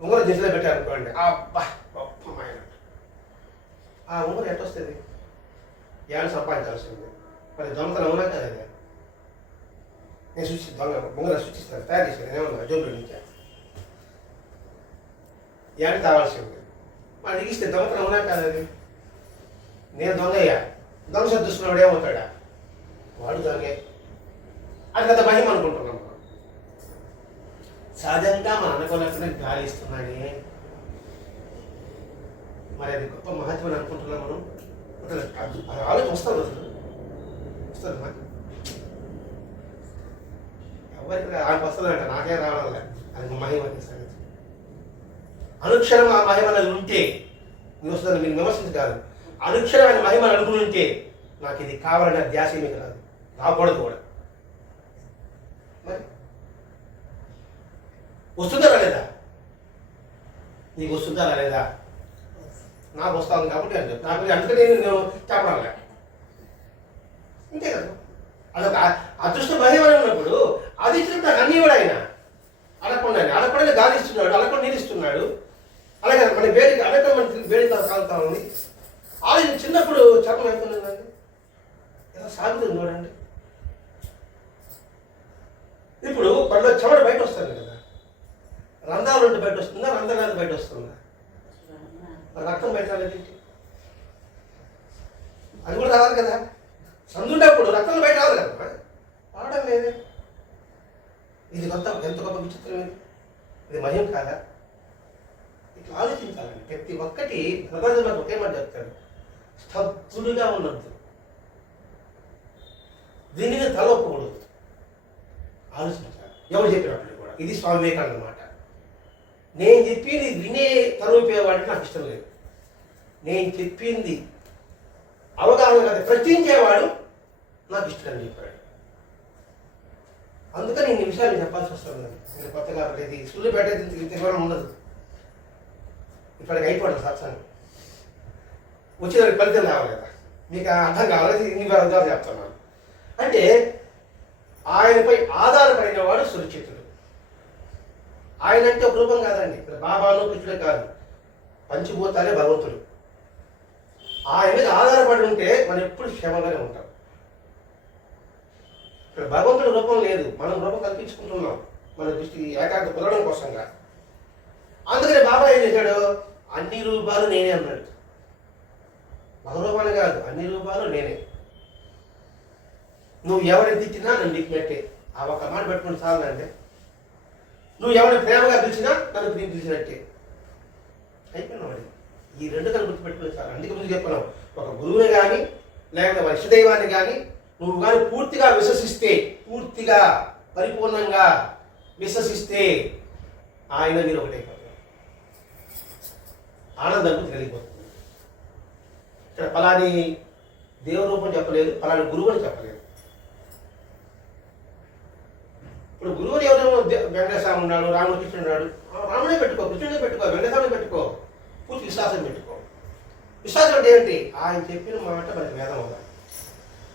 ఉంగరం చేతిలో పెట్టారు అనుకోండి, అబ్బా గొప్ప మైన. ఆ ఉంగరం ఎట్టొస్తుంది? ఏమైనా సంపాదించాల్సింది. మరి దొంగతనం అవునా కదా? నేను సూచి దొంగ ఉంగరం సూచిస్తాను, తయారు చేశాను, ఏమన్నా జోబులో నుంచి ఏమైనా కావాల్సింది. మరి అడిగిస్తే దొంగతనం అవునా కదా? అది నేను దొంగయ్యా, దొంగ సర్దుస్తున్నాడు ఏమవుతాడా? వాడు దొంగే. అది కదా మహిమ అనుకుంటున్నాం. సహజంగా మన అనుకోలేకుండా గాలి ఇస్తున్నాడే, మరి అది గొప్ప మహత్వం అనుకుంటున్నాం మనం. ఆలోచన వస్తుంది, వస్తుంది నాకు ఎవరికి ఆయనకు వస్తుందంట, నాకే రావడం. అది మహిమ సంగతి. అనుక్షరం ఆ మహిమ అనేది ఉంటే మీరు వస్తుంది, మీరు విమర్శించగలరు. అనుక్షరం ఆయన మహిమను అనుకుని ఉంటే నాకు ఇది కావాలనే ధ్యాస మీకు రాదు, రాకూడదు కూడా. మరి వస్తుందా రాలేదా? నీకు వస్తుందా రాలేదా? నాకు వస్తాను కాబట్టి అని చెప్పి నాకు అందుకని నేను చెప్పడాలే అంతే కదా. అదొక అదృష్ట భయమని ఉన్నప్పుడు అది ఇచ్చినప్పుడు నాకు అన్నీ కూడా ఆయన అడగకుండా గాలి ఇస్తున్నాడు, అడగకుండా నీరు ఇస్తున్నాడు. అలాగే మన వేడికి అడగడం మన వేడి కాలుతా ఉంది. ఆలోచన చిన్నప్పుడు చర్మం అయిపోయిందండి, ఎలా సాగుతుంది చూడండి. ఇప్పుడు బండిలో చెమట బయట వస్తుంది కదా, రంధ్రాలు ఉంటే బయట వస్తుందా, రంధ్రాలు బయట వస్తుందా? రక్తం బయట రాలేదు, అది కూడా రావాలి కదా. సందుండేప్పుడు రక్తం బయట రావాలి కదా, రావడం లేదే. ఇది ఎంత గొప్ప విచిత్రం, ఇది మహిమ కాదా? ఇట్లా ఆలోచించాలండి. ప్రతి ఒక్కటి భగవంతుడు ఒకేమాట చెప్తాడు, స్తబ్దులుగా ఉండద్దు, దీనిని తల ఒప్పకూడదు, ఆలోచించాలి. ఎవరు చెప్పినప్పుడు కూడా ఇది స్వామి వివేకానంద మాట. నేను చెప్పింది వినే తలూపేవాడికి నాకు ఇష్టం లేదు. నేను చెప్పింది అవగాహన కదా ప్రశ్నించేవాడు నాకు ఇష్టం అని చెప్పాడు. అందుకని ఇన్ని విషయాలు చెప్పాల్సి వస్తుంది. నేను కొత్తగా ఇది సూర్యులు పెట్టేది తిరగడం ఉండదు. ఇప్పటికి అయిపోతుంది సత్సంగం, వచ్చేదానికి ఫలితం రావాలి కదా, మీకు అర్థం కావాలి. ఇన్ని విధాలు చెప్తున్నాను అంటే ఆయనపై ఆధారపడిన వాడు సురక్షితుడు. ఆయన అంటే ఒక రూపం కాదండి, ఇక్కడ బాబాను కృష్ణుడే కాదు, పంచభూతాలే భగవంతుడు. ఆయన మీద ఆధారపడి ఉంటే మనం ఎప్పుడు క్షేమంగానే ఉంటాం. ఇక్కడ భగవంతుడి రూపం లేదు, మనం రూపం కల్పించుకుంటున్నాం మన దృష్టి ఏకాగ్రత కుదరడం కోసంగా. అందుకని బాబా ఏం చేశాడు, అన్ని రూపాలు నేనే అన్నాడు. భగరూపాలు కాదు, అన్ని రూపాలు నేనే. నువ్వు ఎవరిని తిట్టినా నన్ను తిట్టినట్టే, ఆ ఒక్క మాట పెట్టుకుని చాలంటే. నువ్వు ఎవరిని ప్రేమగా పిలిచినా నన్ను పిలిచినట్టే అయిపోయినాడు. ఈ రెండు కనుక గుర్తుపెట్టుకుని చాలు. అందుకే ముందు చెప్పినాం, ఒక గురువుని కానీ లేకపోతే ఒక ఇష్టదైవాన్ని కానీ నువ్వు కానీ పూర్తిగా విశ్వసిస్తే, పూర్తిగా పరిపూర్ణంగా విశ్వసిస్తే ఆయన మీరు ఒకటైపోతారు, ఆనందం కలిగిపోతుంది. ఇక్కడ ఫలాని దేవుని రూపం చెప్పలేదు, ఫలాని గురువు అని చెప్పలేదు. ఇప్పుడు గురువుని ఎవరు, వెంకటేశ్వర ఉన్నాడు, రామకృష్ణుడు ఉన్నాడు, రాముడే పెట్టుకో, కృష్ణుడే పెట్టుకో, వెంకటేశ్వరుని పెట్టుకో, పూర్తి విశ్వాసం పెట్టుకో. విశ్వాసం అంటే ఏంటి? ఆయన చెప్పిన మాట మనకి వేదం అవ్వాలి,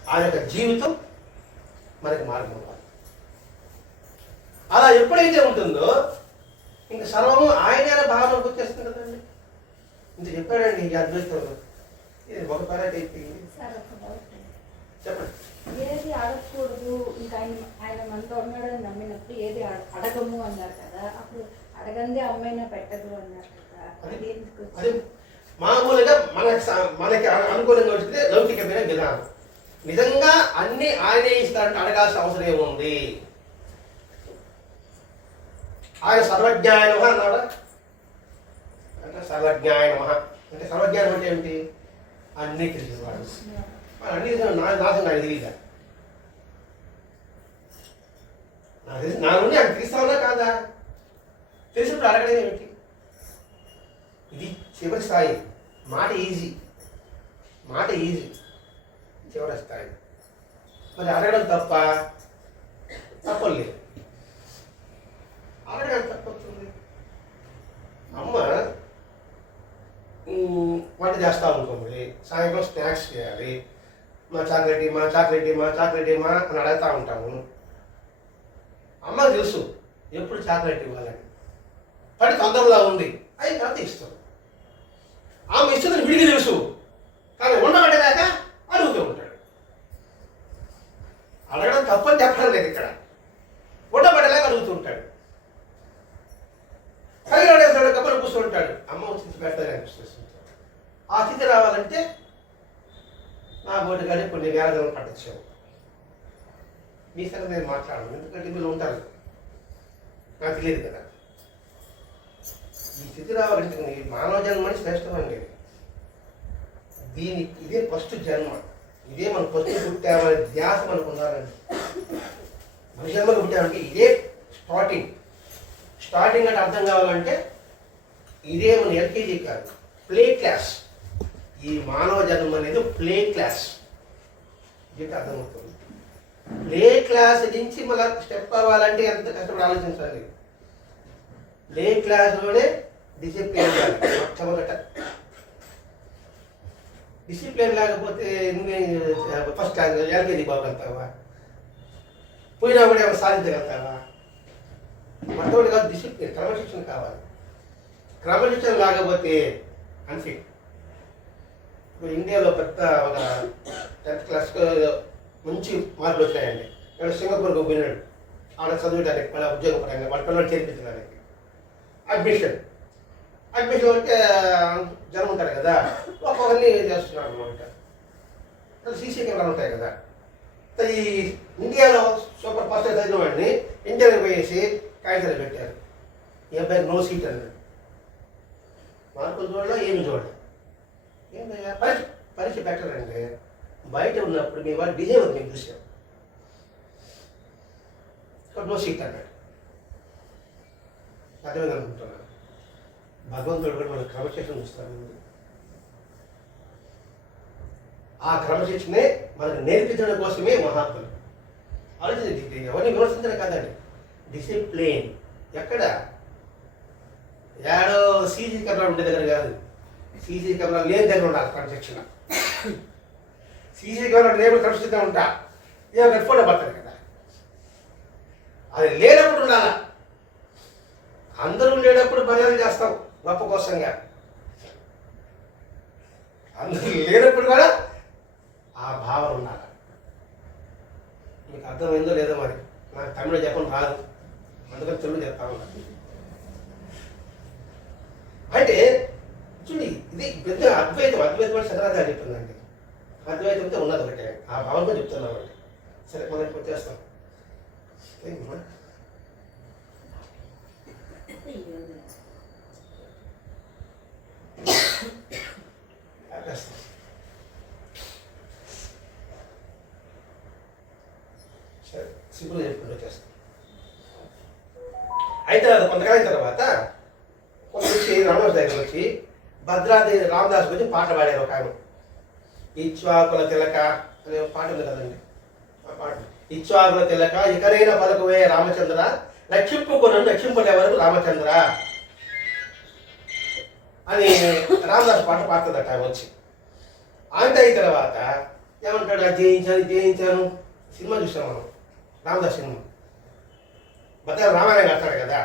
ఆయన యొక్క జీవితం మనకి మార్గం అవ్వాలి. అలా ఎప్పుడైతే ఉంటుందో ఇంకా సర్వము ఆయన భావనకు వచ్చేస్తుంది కదండి. ఇంత చెప్పాడండి ఈ అద్వైతంలో. ఇది ఒక పరాటి అయిపోయింది. చెప్పండి. ఏది అడగకూడదు, ఇంకా ఆయన మనతో ఉన్నాడని నమ్మినప్పుడు ఏది అడగము అన్నారు కదా, అప్పుడు అడగందే అమ్మాయినా పెట్టదు అన్నారు కదా, అది మామూలుగా మనకి అనుకూలంగా వచ్చితే లౌకికమైన విధానం. నిజంగా అన్ని ఆయనే ఇస్తారంటే అడగాల్సిన అవసరం ఏముంది? ఆయన సర్వజ్ఞాయ నమః అన్నాడా అంటే సర్వజ్ఞాయ నమః అంటే సర్వజ్ఞానం అంటే ఏమిటి? అన్నీ తెలిసేవాడు. అన్ని నాశనం నాకు తెలియదా? నా నుండి ఆయన తీస్తావునా కాదా? తెలిసినప్పుడు అడగడం ఏమిటి? ఇది చివరి స్థాయి. మాట ఈజీ, చివరి స్థాయి. మరి అడగడం తప్ప? తప్పలేదు. అడగడం తప్పవుతుంది. అమ్మ వంట చేస్తూ ఉంటుంది, సాయంత్రం స్నాక్స్ చేయాలి, మా చాక్లెట్ అని అడుగుతూ ఉంటాము. అమ్మకు తెలుసు ఎప్పుడు చాక్లెట్ ఇవ్వాలని, పడి తొందరలో ఉంది, అయిన తర్వాత ఇస్తాం. ఆమె ఇస్తుందని విడిగి తెలుసు, కానీ ఉండబడేదాక అడుగుతూ ఉంటాడు. అడగడం తప్పని చెప్పడం లేదు ఇక్కడ, ఉండబడేలాగా అడుగుతూ ఉంటాడు. పైన కప్పలు కూర్చుంటాడు, అమ్మ స్థితి పెడతానే అనిపిస్తుంది. ఆ స్థితి రావాలంటే నా బోటి కానీ కొన్ని వేల జనం పట్టచ్చు. మీ సంగతి నేను మాట్లాడను, ఎందుకంటే మీరు ఉంటారు, నాకు తెలియదు కదా. ఈ స్థితి రావాలంటే మానవ జన్మని శ్రేష్టమండి. ఇదే ఫస్ట్ జన్మ, ఇదే మనం ఫస్ట్ పుట్టామనే ధ్యాస మనకు ఉండాలండి. మన జన్మకు పుట్టామంటే ఇదే స్టార్టింగ్ అంటే అర్థం కావాలంటే ఇదే మన ఎల్కేజీ కాదు, ప్లే క్లాస్. ఈ మానవ జన్మ అనేది ప్లే క్లాస్, ఇది అర్థమవుతుంది. ప్లే క్లాస్ నుంచి మళ్ళీ స్టెప్ అవ్వాలంటే ఎంత కష్టపడి ఆలోచించాలి. ప్లే క్లాస్లోనే డిసిప్లిన్ మొట్టమొదట. డిసిప్లిన్ లేకపోతే నువ్వు ఫస్ట్ క్లాస్ ఎల్కేజీ పోగలుగుతావా? పోయినా కూడా ఏమైనా సాధించగలుగుతావా? మొట్టమొదటి కాదు, డిసిప్లిన్, క్రమశిక్షణ కావాలి. క్రమశిక్షణ లేకపోతే అన్ఫిట్. ఇప్పుడు ఇండియాలో పెద్ద ఒక 10th క్లాస్కి మంచి మార్కులు వచ్చాయండి. ఇక్కడ సింగపూర్కి పోయినాడు, ఆడ చదువుతానికి మళ్ళీ ఉద్యోగం పరంగా వాళ్ళ పిల్లలు చేర్పించడానికి. అడ్మిషన్ అంటే జనం ఉంటారు కదా, ఒక్కొక్కరిని చేస్తున్నారు అనమాట. సీసీ కెమెరాలు ఉంటాయి కదా. ఈ ఇండియాలో సూపర్ ఫస్ట్ చదివిన వాడిని ఇంటర్వ్యూ పోయేసి కాగితాలు పెట్టారు. ఈ అబ్బాయికి నో సీట్ అన్నాడు. మార్కులు చూడాలి, ఏమి చూడాలి. ఏంటయ్యా పరీక్ష పెట్టాలంటే బయట ఉన్నప్పుడు మీ వాళ్ళు బిహేవియర్ మేము చూసాం. ఇక్కడ నో సీట్ అన్నాడు. అర్థమైంది అనుకుంటున్నాను. భగవంతుడు కూడా మనకు క్రమశిక్షణ చూస్తాను. ఆ క్రమశిక్షణే మనకు నేర్పించడం కోసమే మహాత్ములు ఆలోచించి ఎవరిని విమర్శించడం కాదండి. డిసిప్లిన్ ఎక్కడ ఏడో సీసీ కెమెరా ఉండే దగ్గర కాదు, సీసీ కెమెరా లేని దగ్గర ఉండాలి క్రమశిక్షణ. సీసీ కెమెరా నేను క్రమశిక్షణ ఉంటా, ఏమైనా ఫోటో పడతాను కదా, అది లేనప్పుడు ఉండాలా. అందరూ ఉండేటప్పుడు మర్యాద చేస్తాం గొప్ప కోసంగా, అందరూ లేనప్పుడు కూడా ఆ భావన ఉండాలి. మీకు అర్థమైందో లేదో మరి, నాకు తమిళ చెప్పడం రాదు, అందుకని తెలుగు చెప్తా ఉన్నాను. అంటే చూడండి, ఇది పెద్ద అద్వైతం అంటే శంకరాచార్య చెప్తుందండి. అద్వైతంతో ఉన్నది ఒకటే, ఆ భావనతో చెప్తున్నామండి. సరే మనం ఇప్పుడు చేస్తాం. సరే సింపుల్గా చెప్పుకుంటూ వచ్చేస్తాం. అయితే అది కొంతకాలం తర్వాత కొంత వచ్చి రామదాస్ దగ్గర వచ్చి భద్రాద్రి రామదాస్ గురించి పాట పాడారు ఒక ఆయన. ఇచ్వాకుల తిలక అనే పాట ఉంది కదండి, ఆ పాట. ఇచ్వాకుల తిలక ఇకరైన పలుకువే రామచంద్ర, రక్షింపుకొనను రక్షింపలే వరకు రామచంద్ర అని రామదాస్ పాట పాడుతుందట ఆయన వచ్చి. ఆయన అయిన తర్వాత ఏమంటాడు, జయించాను సినిమా చూసాం మనం, రామదాస్ సినిమా. భద్ర రామాయణం కడతాడు కదా,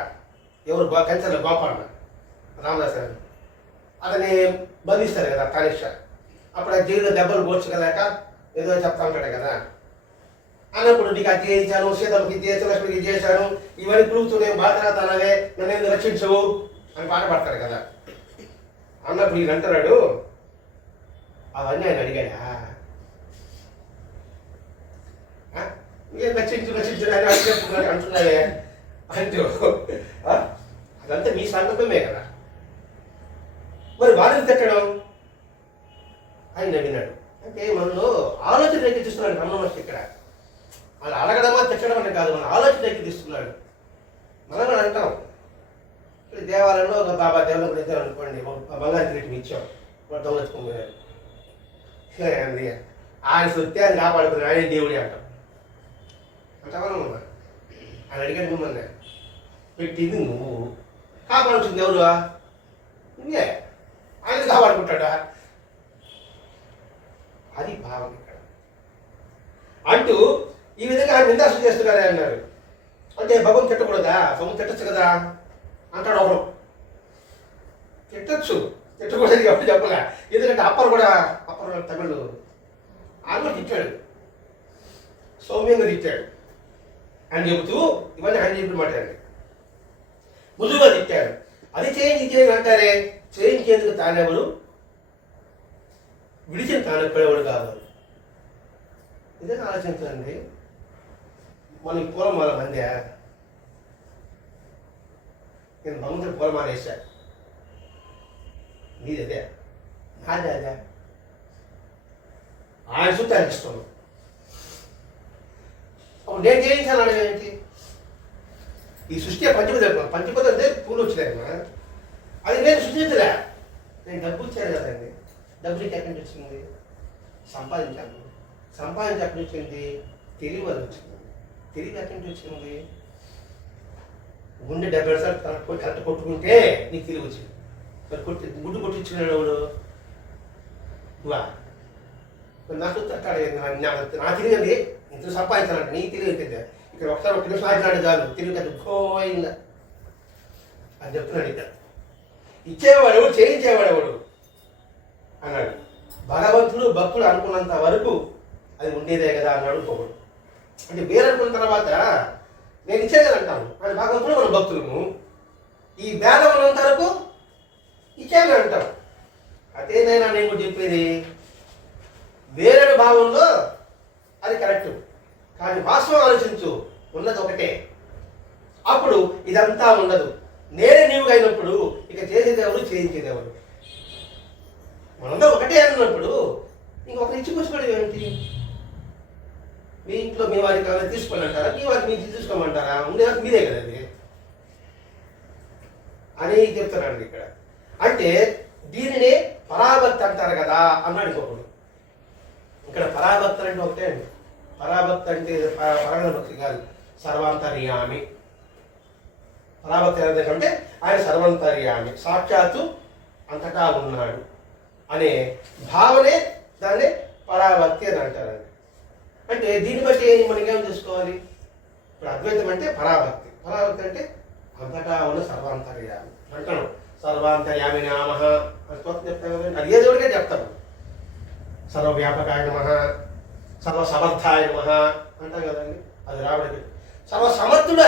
ఎవరు కంచెల గోపాలన్న రామదాస్ అని, అతన్ని బంధిస్తారు కదా కానిష్ట. అప్పుడు ఆ జైల్లో దెబ్బలు పోర్చుకోలేక ఏదో చెప్తా ఉంటాడు కదా. అన్నప్పుడు నీకు అది చేయించాను, సీతమ్మకి ఇది చేశాను, లక్ష్మికి ఇది చేశాను, ఇవన్నీ పిలుగుతూనే బాధరాత అలాగే నన్ను ఎందుకు రక్షించవు అని పాట పాడతాడు కదా. అన్నప్పుడు ఈయన అంటున్నాడు, అవన్నీ ఆయన అడిగాడా, నేను రక్షించు అని అడిగేస్తున్నాడు అంటున్నాడే అంటూ, అదంతా మీ సంకల్పమే కదా. మరి వాళ్ళని తిట్టడం ఆయన నవ్వినాడు. అంటే మనలో ఆలోచన ఎక్కిస్తున్నాడు రమణ ఇక్కడ. వాళ్ళు అడగడమా తిట్టడం అంటే కాదు, మన ఆలోచన ఎక్కిస్తున్నాడు. మనం కూడా అంటాం, దేవాలయంలో ఒక బాబా దేవుని కూడా ఇద్దాం అనుకోండి, బంగారు కిరీటం ఇచ్చాం, వాడు దొంగెత్తుకున్నాడు. ఆయన సొత్తే ఆయన కాపాడుకున్నాడు, ఆయన దేవుడే అంటాం. అంటామా? ఆయన అడిగాడు మిమ్మల్ని, పెట్టింది నువ్వు, కాపాడుతుంది ఎవరు? ఇంకే ఆయన కాపాడుకుంటాడా? అది భావం ఇక్కడ అంటూ ఈ విధంగా ఆయన నిందాసు చేస్తున్నారే అన్నారు. అంటే భగవం తిట్టకూడదా? భగవం తిట్టచ్చు కదా అంటాడు ఒకరు. తిట్టకూడదు ఎవరు చెప్పలే, ఎందుకంటే అప్పర్ తమిళ్ ఆయన తిట్టాడు, సౌమ్యంగా తిట్టాడు అని చెబుతూ ఇవన్నీ ఆయన చెప్పిన మాట అండి. ముందుగా తిట్టాడు. అది చేయండి ఇది చేయండి అంటారే, చేయించేందుకు తానెవడు, విడిచిన తాను ఎక్కడెవడు కాదు. ఇదే ఆలోచించండి. మనకి పూలమాల మందే, నేను భగవంతుడు పూలమాల వేసా, నీది అదే నాదే అదే, ఆయన చూస్తే ఆయనకి ఇష్టం. అప్పుడు నేను చేయించాను ఏంటి? ఈ సృష్టి పంచపద అంటే పూలు వచ్చినాయి, అది నేను సృష్టించలే, నేను డబ్బులు ఇచ్చాను కదండి. డబ్బులు ఎక్కడి నుంచి వచ్చింది? సంపాదించాను. సంపాదించి ఎక్కడి నుంచి వచ్చింది? తెలివి వల్ల వచ్చింది. తెలివి ఎక్కడి నుంచి వచ్చింది? గుండె 70 సార్లు కరెక్ట్ కొట్టుకుంటే నీకు తిరిగి వచ్చింది. మరి గుడ్డు కొట్టించుకున్నాడు ఎవడు? నువ్వా? నాకు నా తిరిగింది ఇంత సంపాదించాలంటే నీ తిరిగి అయిపోయింది. ఇక్కడ ఒకసారి 1 నిమిషం ఆగినాడు చాలు తిరిగి అది పోయిందా అని చెప్తున్నాడు. ఇక్కడ ఇచ్చేవాడు ఎవడు, చేయించేవాడు ఎవడు అన్నాడు. భగవంతుడు భక్తుడు అనుకున్నంత వరకు అది ఉండేదే కదా అన్నాడు ఇంకొకడు. అంటే వేరు అనుకున్న తర్వాత నేను ఇచ్చేది అంటాను, కానీ భగవంతుడు మన భక్తులము ఈ భేదం ఉన్నంత వరకు ఇచ్చేది అంటాం. అదేనైనా నేను కూడా చెప్పేది, వేరే భావంలో అది కరెక్ట్, కానీ వాస్తవం ఆలోచించు, ఉన్నది ఒకటే. అప్పుడు ఇదంతా ఉండదు. నేనే నీవుగా అయినప్పుడు ఇక చేసేది ఎవరు, చేయించేది ఎవరు? మనందరూ ఒకటే అన్నప్పుడు ఇంకొకరు ఇచ్చి కూర్చోడం ఏమిటి? మీ ఇంట్లో మీ వారికి కావాలి తీసుకోండి అంటారా, మీ వారికి మీరు తీసుకోమంటారా? ఉండేదానికి మీరే కదా అది అని చెప్తున్నాడు ఇక్కడ. అంటే దీనినే పరాభక్తి అంటారు కదా అన్నాడు ఇంకొకడు. ఇక్కడ పరాభక్తి అంటే ఒకటే అండి. పరాభక్తి అంటే పరగణ భక్తి కాదు, సర్వాంతర్యామి. పరాభక్తి అంటే ఆయన సర్వాంతర్యామి, సాక్షాత్తు అంతటా ఉన్నాడు అనే భావనే దాన్ని పరాభక్తి అని అంటారండి. అంటే దీన్ని బట్టి మనకేం చేసుకోవాలి? ఇప్పుడు అద్వైతం అంటే పరాభక్తి, పరాభక్తి అంటే అంతటా ఉన్న సర్వాంతర్యామి అంటాను. సర్వాంతర్యామి నామః అని స్తోత్రం చెప్తాను కదండి, అది ఏ దేవుడికే చెప్తాను. సర్వవ్యాపకాయ నమః, సర్వసమర్థాయ నమః అంటాం కదండి, అది రావడానికి. సర్వసమర్థుడు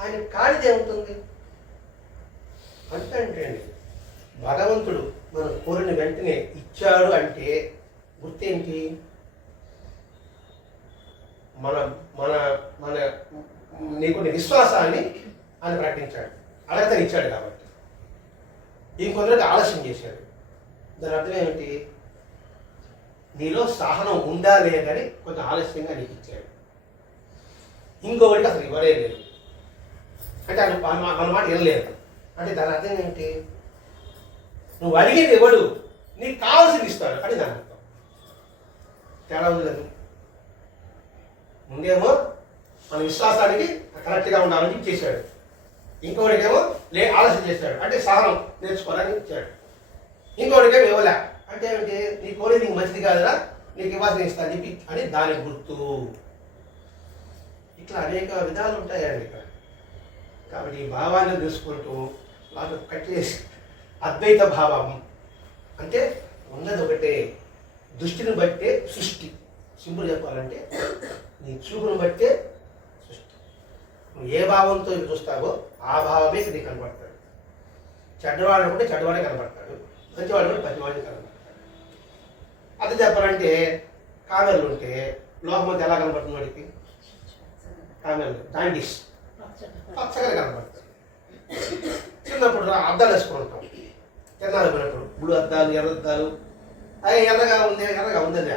ఆయన కాడిది ఏముంటుంది అంటే అండి, భగవంతుడు మనం కోరిన వెంటనే ఇచ్చాడు అంటే గుర్తేంటి? మన మన మన నీకున్న విశ్వాసాన్ని ఆయన ప్రకటించాడు, అడగత ఇచ్చాడు కాబట్టి. ఇంకొందరికి ఆలస్యం చేశాడు. దాని అర్థం ఏమిటి? నీలో సహనం ఉందా లేదని కొంచెం ఆలస్యంగా నీకు ఇచ్చాడు. ఇంకొకటికి అసలు ఇవ్వలే లేదు అంటే మన మాట వినలేదు అంటే దాని అర్థం ఏంటి? నువ్వు అడిగేది ఇవ్వడు, నీకు కావాల్సింది ఇస్తాడు అని దాని అర్థం. తేడా ఉంది కదా. ముందేమో మన విశ్వాసానికి కరెక్ట్గా ఉండాలని ఇచ్చేసాడు, ఇంకొకటికేమో ఆలస్యం చేశాడు అంటే సహనం నేర్చుకోవాలని ఇచ్చాడు. ఇంకొకటికేమో ఇవ్వలే అంటే ఏమిటి? నీ కోరేది నీకు మంచిది కాదురా, నీకు ఇవ్వాల్సిన ఇస్తాను చెప్పి అని దాని గుర్తు. ఇట్లా అనేక విధాలు ఉంటాయండి ఇక్కడ. కాబట్టి ఈ భావాన్ని తెలుసుకుంటూ వాటి కట్టేసి అద్వైత భావం అంటే ఉన్నది ఒకటే, దృష్టిని బట్టే సృష్టి. సింపుల్ చెప్పాలంటే నీ చూపును బట్టే సృష్టి. నువ్వు ఏ భావంతో చూస్తావో ఆ భావమే నీకు కనపడతాడు. చెడ్డవాడు అనుకుంటే చెడ్డవాడే కనపడతాడు, మంచివాడు కూడా మంచివాడే కనపడతాడు. అది చెప్పాలంటే కామెర్లు ఉంటే లోకమంతా ఎలా కనపడుతుంది వాడికి? కామెర్లు జాండీస్ పచ్చగా కనపడతాడు. చిన్నప్పుడు అద్దాలు వేసుకుని ఉంటాం, తిన్నాను పోయినప్పుడు బ్లూ అద్దాలు, ఎర్ర అద్దాలు. అదే ఎర్రగా ఉంది, ఎర్రగా ఉంది, అదే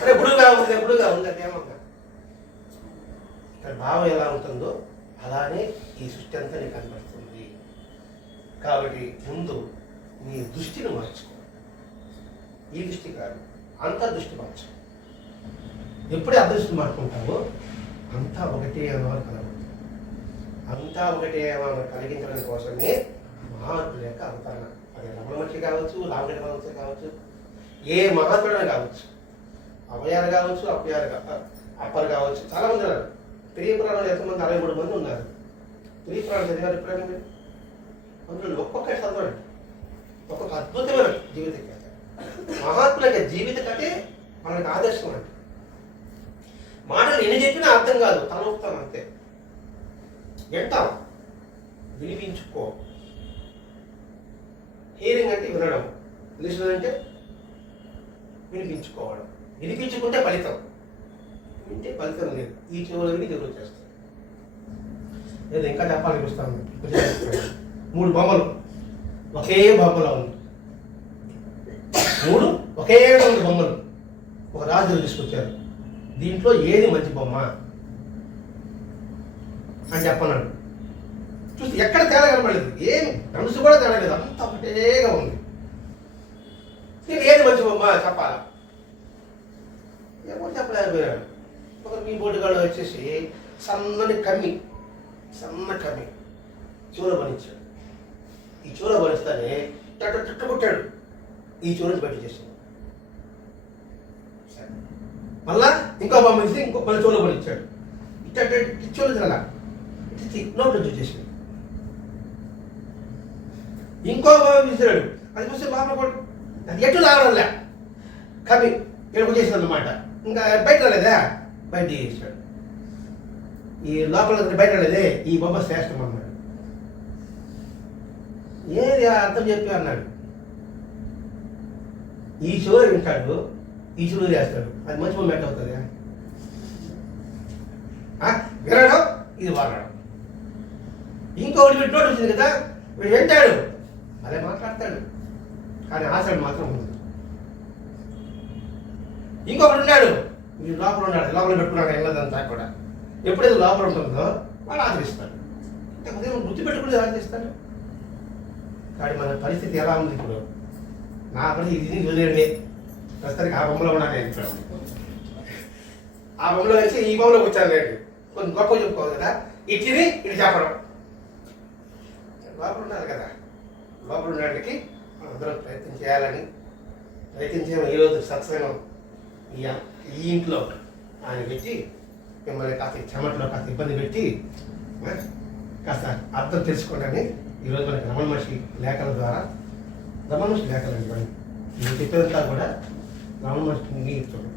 అరే బుడుగా ఉంది, బుడుగా ఉంది, అదే ఏమన్నా. ఇక్కడ భావం ఎలా ఉంటుందో అలానే ఈ సృష్టి అంతా నీకు కనపడుతుంది. కాబట్టి ముందు నీ దృష్టిని మార్చుకో, ఈ దృష్టి కాదు అంతా దృష్టి మార్చు. ఎప్పుడే అదృష్టి మార్చుకుంటావో అంతా ఒకటే అన్నవారు కలగదు. అంతా ఒకటే అన్నవారు కలిగించడం కోసమే మహాత్ముల యొక్క అవతరణ. అది రమణ మహర్షి కావచ్చు, రామకృష్ణ మహర్షి కావచ్చు, ఏ మహాత్ముడైనా కావచ్చు, అభయాలు కావచ్చు, అప్పలు కావచ్చు, చాలా మంది ఉన్నారు. పెరియ పురాణంలో ఎంతమంది? 63 మంది ఉన్నారు. పెరియ పురాణం చదివారు ఎప్పుడైనా మీరు? అందులో ఒక్కొక్క చదవండి, ఒక్కొక్క అద్భుతమైన జీవిత కథ. మహాత్ముల యొక్క జీవిత కథే మనకు ఆదర్శం అంటే. మాటలు ఎన్ని చెప్పినా అర్థం కాదు, తలొప్పుతాం అంతే. వింటాం, వినిపించుకో. హియరింగ్ అంటే వినడం, లిసన్ అంటే వినిపించుకోవడం. వినిపించుకుంటే ఫలితం, వింటే ఫలితం లేదు. ఈ చెవులు విని దేవుడు చేస్తాడు. నేను ఇంకా చెప్పాలనిపిస్తాను. 3 బొమ్మలు ఒకే బొమ్మలో ఉంది, 3 ఒకే బొమ్మలు ఒక రాజు తీసుకొచ్చారు. దీంట్లో ఏది మంచి బొమ్మ అని చెప్పన్నాడు. చూస్తే ఎక్కడ తేడా కనపడలేదు, ఏం మనసు కూడా తేడా లేదు, అంత ఒకటేగా ఉంది. నేను ఏది మంచి బొమ్మ చెప్పాలా? ఎవరు చెప్పలేకపోయాడు. ఒక మీ బోటుగాడు వచ్చేసి సన్నని కమ్మి సన్న కమ్మి చెవులో పనిచ్చాడు. ఈ చెవులో పనిస్తానే టట్ట కొట్టాడు. ఈ చెవు నుంచి బయట చేసాడు. మళ్ళా ఇంకో బొమ్మ ఇస్తే ఇంకో మళ్ళీ చెవులో పనిచ్చాడు. చెవులు తినాల నోట్లో చూసేసాడు. ఇంకో బొమ్మ తీసాడు. అది చూస్తే లోపల కూడా అది ఎటు రావడంలే కవి ఎడుపు చేసింది అన్నమాట. ఇంకా బయట రాలేదా బయట చేసాడు. ఈ లోపల బయట రాలేదే ఈ బొమ్మ శ్రేష్టం అన్నాడు. ఏది అర్థం చెప్పి అన్నాడు. ఈ చెవులు వింటాడు, ఈ చెవులు వేస్తాడు. అది మంచి బొమ్మ ఎట్ట అవుతుంది? వినడం ఇది వాడడం. ఇంకొకటి వీడు నోటు వచ్చింది కదా, వీడు వింటాడు, అదే మాట్లాడతాడు, కానీ ఆచరణ మాత్రం ఉంది. ఇంకొకటి ఉన్నాడు, వీడు లోపల ఉన్నాడు, లోపల పెట్టుకున్నాడు వెళ్ళదంతా కూడా. ఎప్పుడైతే లోపల ఉంటుందో వాడు ఆచరిస్తాడు. ఉదయం గుర్తు పెట్టుకుని ఆచరిస్తాడు. కానీ మన పరిస్థితి ఎలా ఉంది ఇప్పుడు? నా పరిస్థితి ఇది చూడండి. ప్రస్తుతానికి ఆ బొమ్మలో ఉన్నాను నేను. ఇప్పుడు ఆ బొమ్మలో వచ్చి ఈ బొమ్మలోకి వచ్చాను నేను. కొంచెం గొప్ప చెప్పుకోవాలి కదా, ఇట్టిని ఇటు చెప్పడం. లోపల ఉన్నారు కదా, లోపల ఉండడానికి అందరం ప్రయత్నం చేయాలని ప్రయత్నించాము. ఈరోజు సత్సంగం ఈ ఇంట్లో ఆయన పెట్టి మిమ్మల్ని కాస్త చెమట్లో కాస్త ఇబ్బంది పెట్టి కాస్త అర్థం తెలుసుకోవడానికి ఈరోజు మనకి రమణ మహర్షి లేఖల ద్వారా, రమణ మహర్షి లేఖలు అండి నేను చెప్పేదంతా కూడా రమణ మహర్షిని ఇచ్చాడు.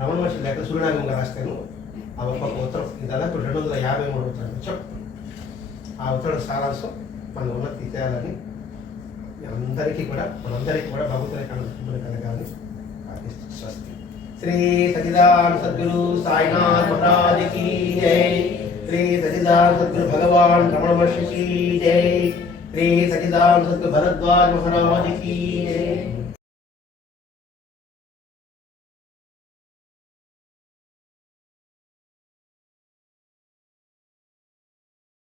రమణ మహర్షి లేఖలు సూర్యనాగంగా రాస్తాను. ఆ ఒక్కొక్క ఉత్తరం ఇది దాదాపు 253 ఉత్తరాలు వచ్చాం. ఆ ఉత్తరం సారాంశం మన ఉన్నతి చేయాలని మనందరికీ కూడా భగవంతుని కలగాలని స్వస్తి. శ్రీ సచిదానంద సద్గురు సాయినాథ్ మహారాజ్ की जय. श्री सच्चिदानंद सद्गुरु भगवान रमण महर्षि की जय. श्री सच्चिदानंद सद्गुरु भरद्वाज महाराज की जय.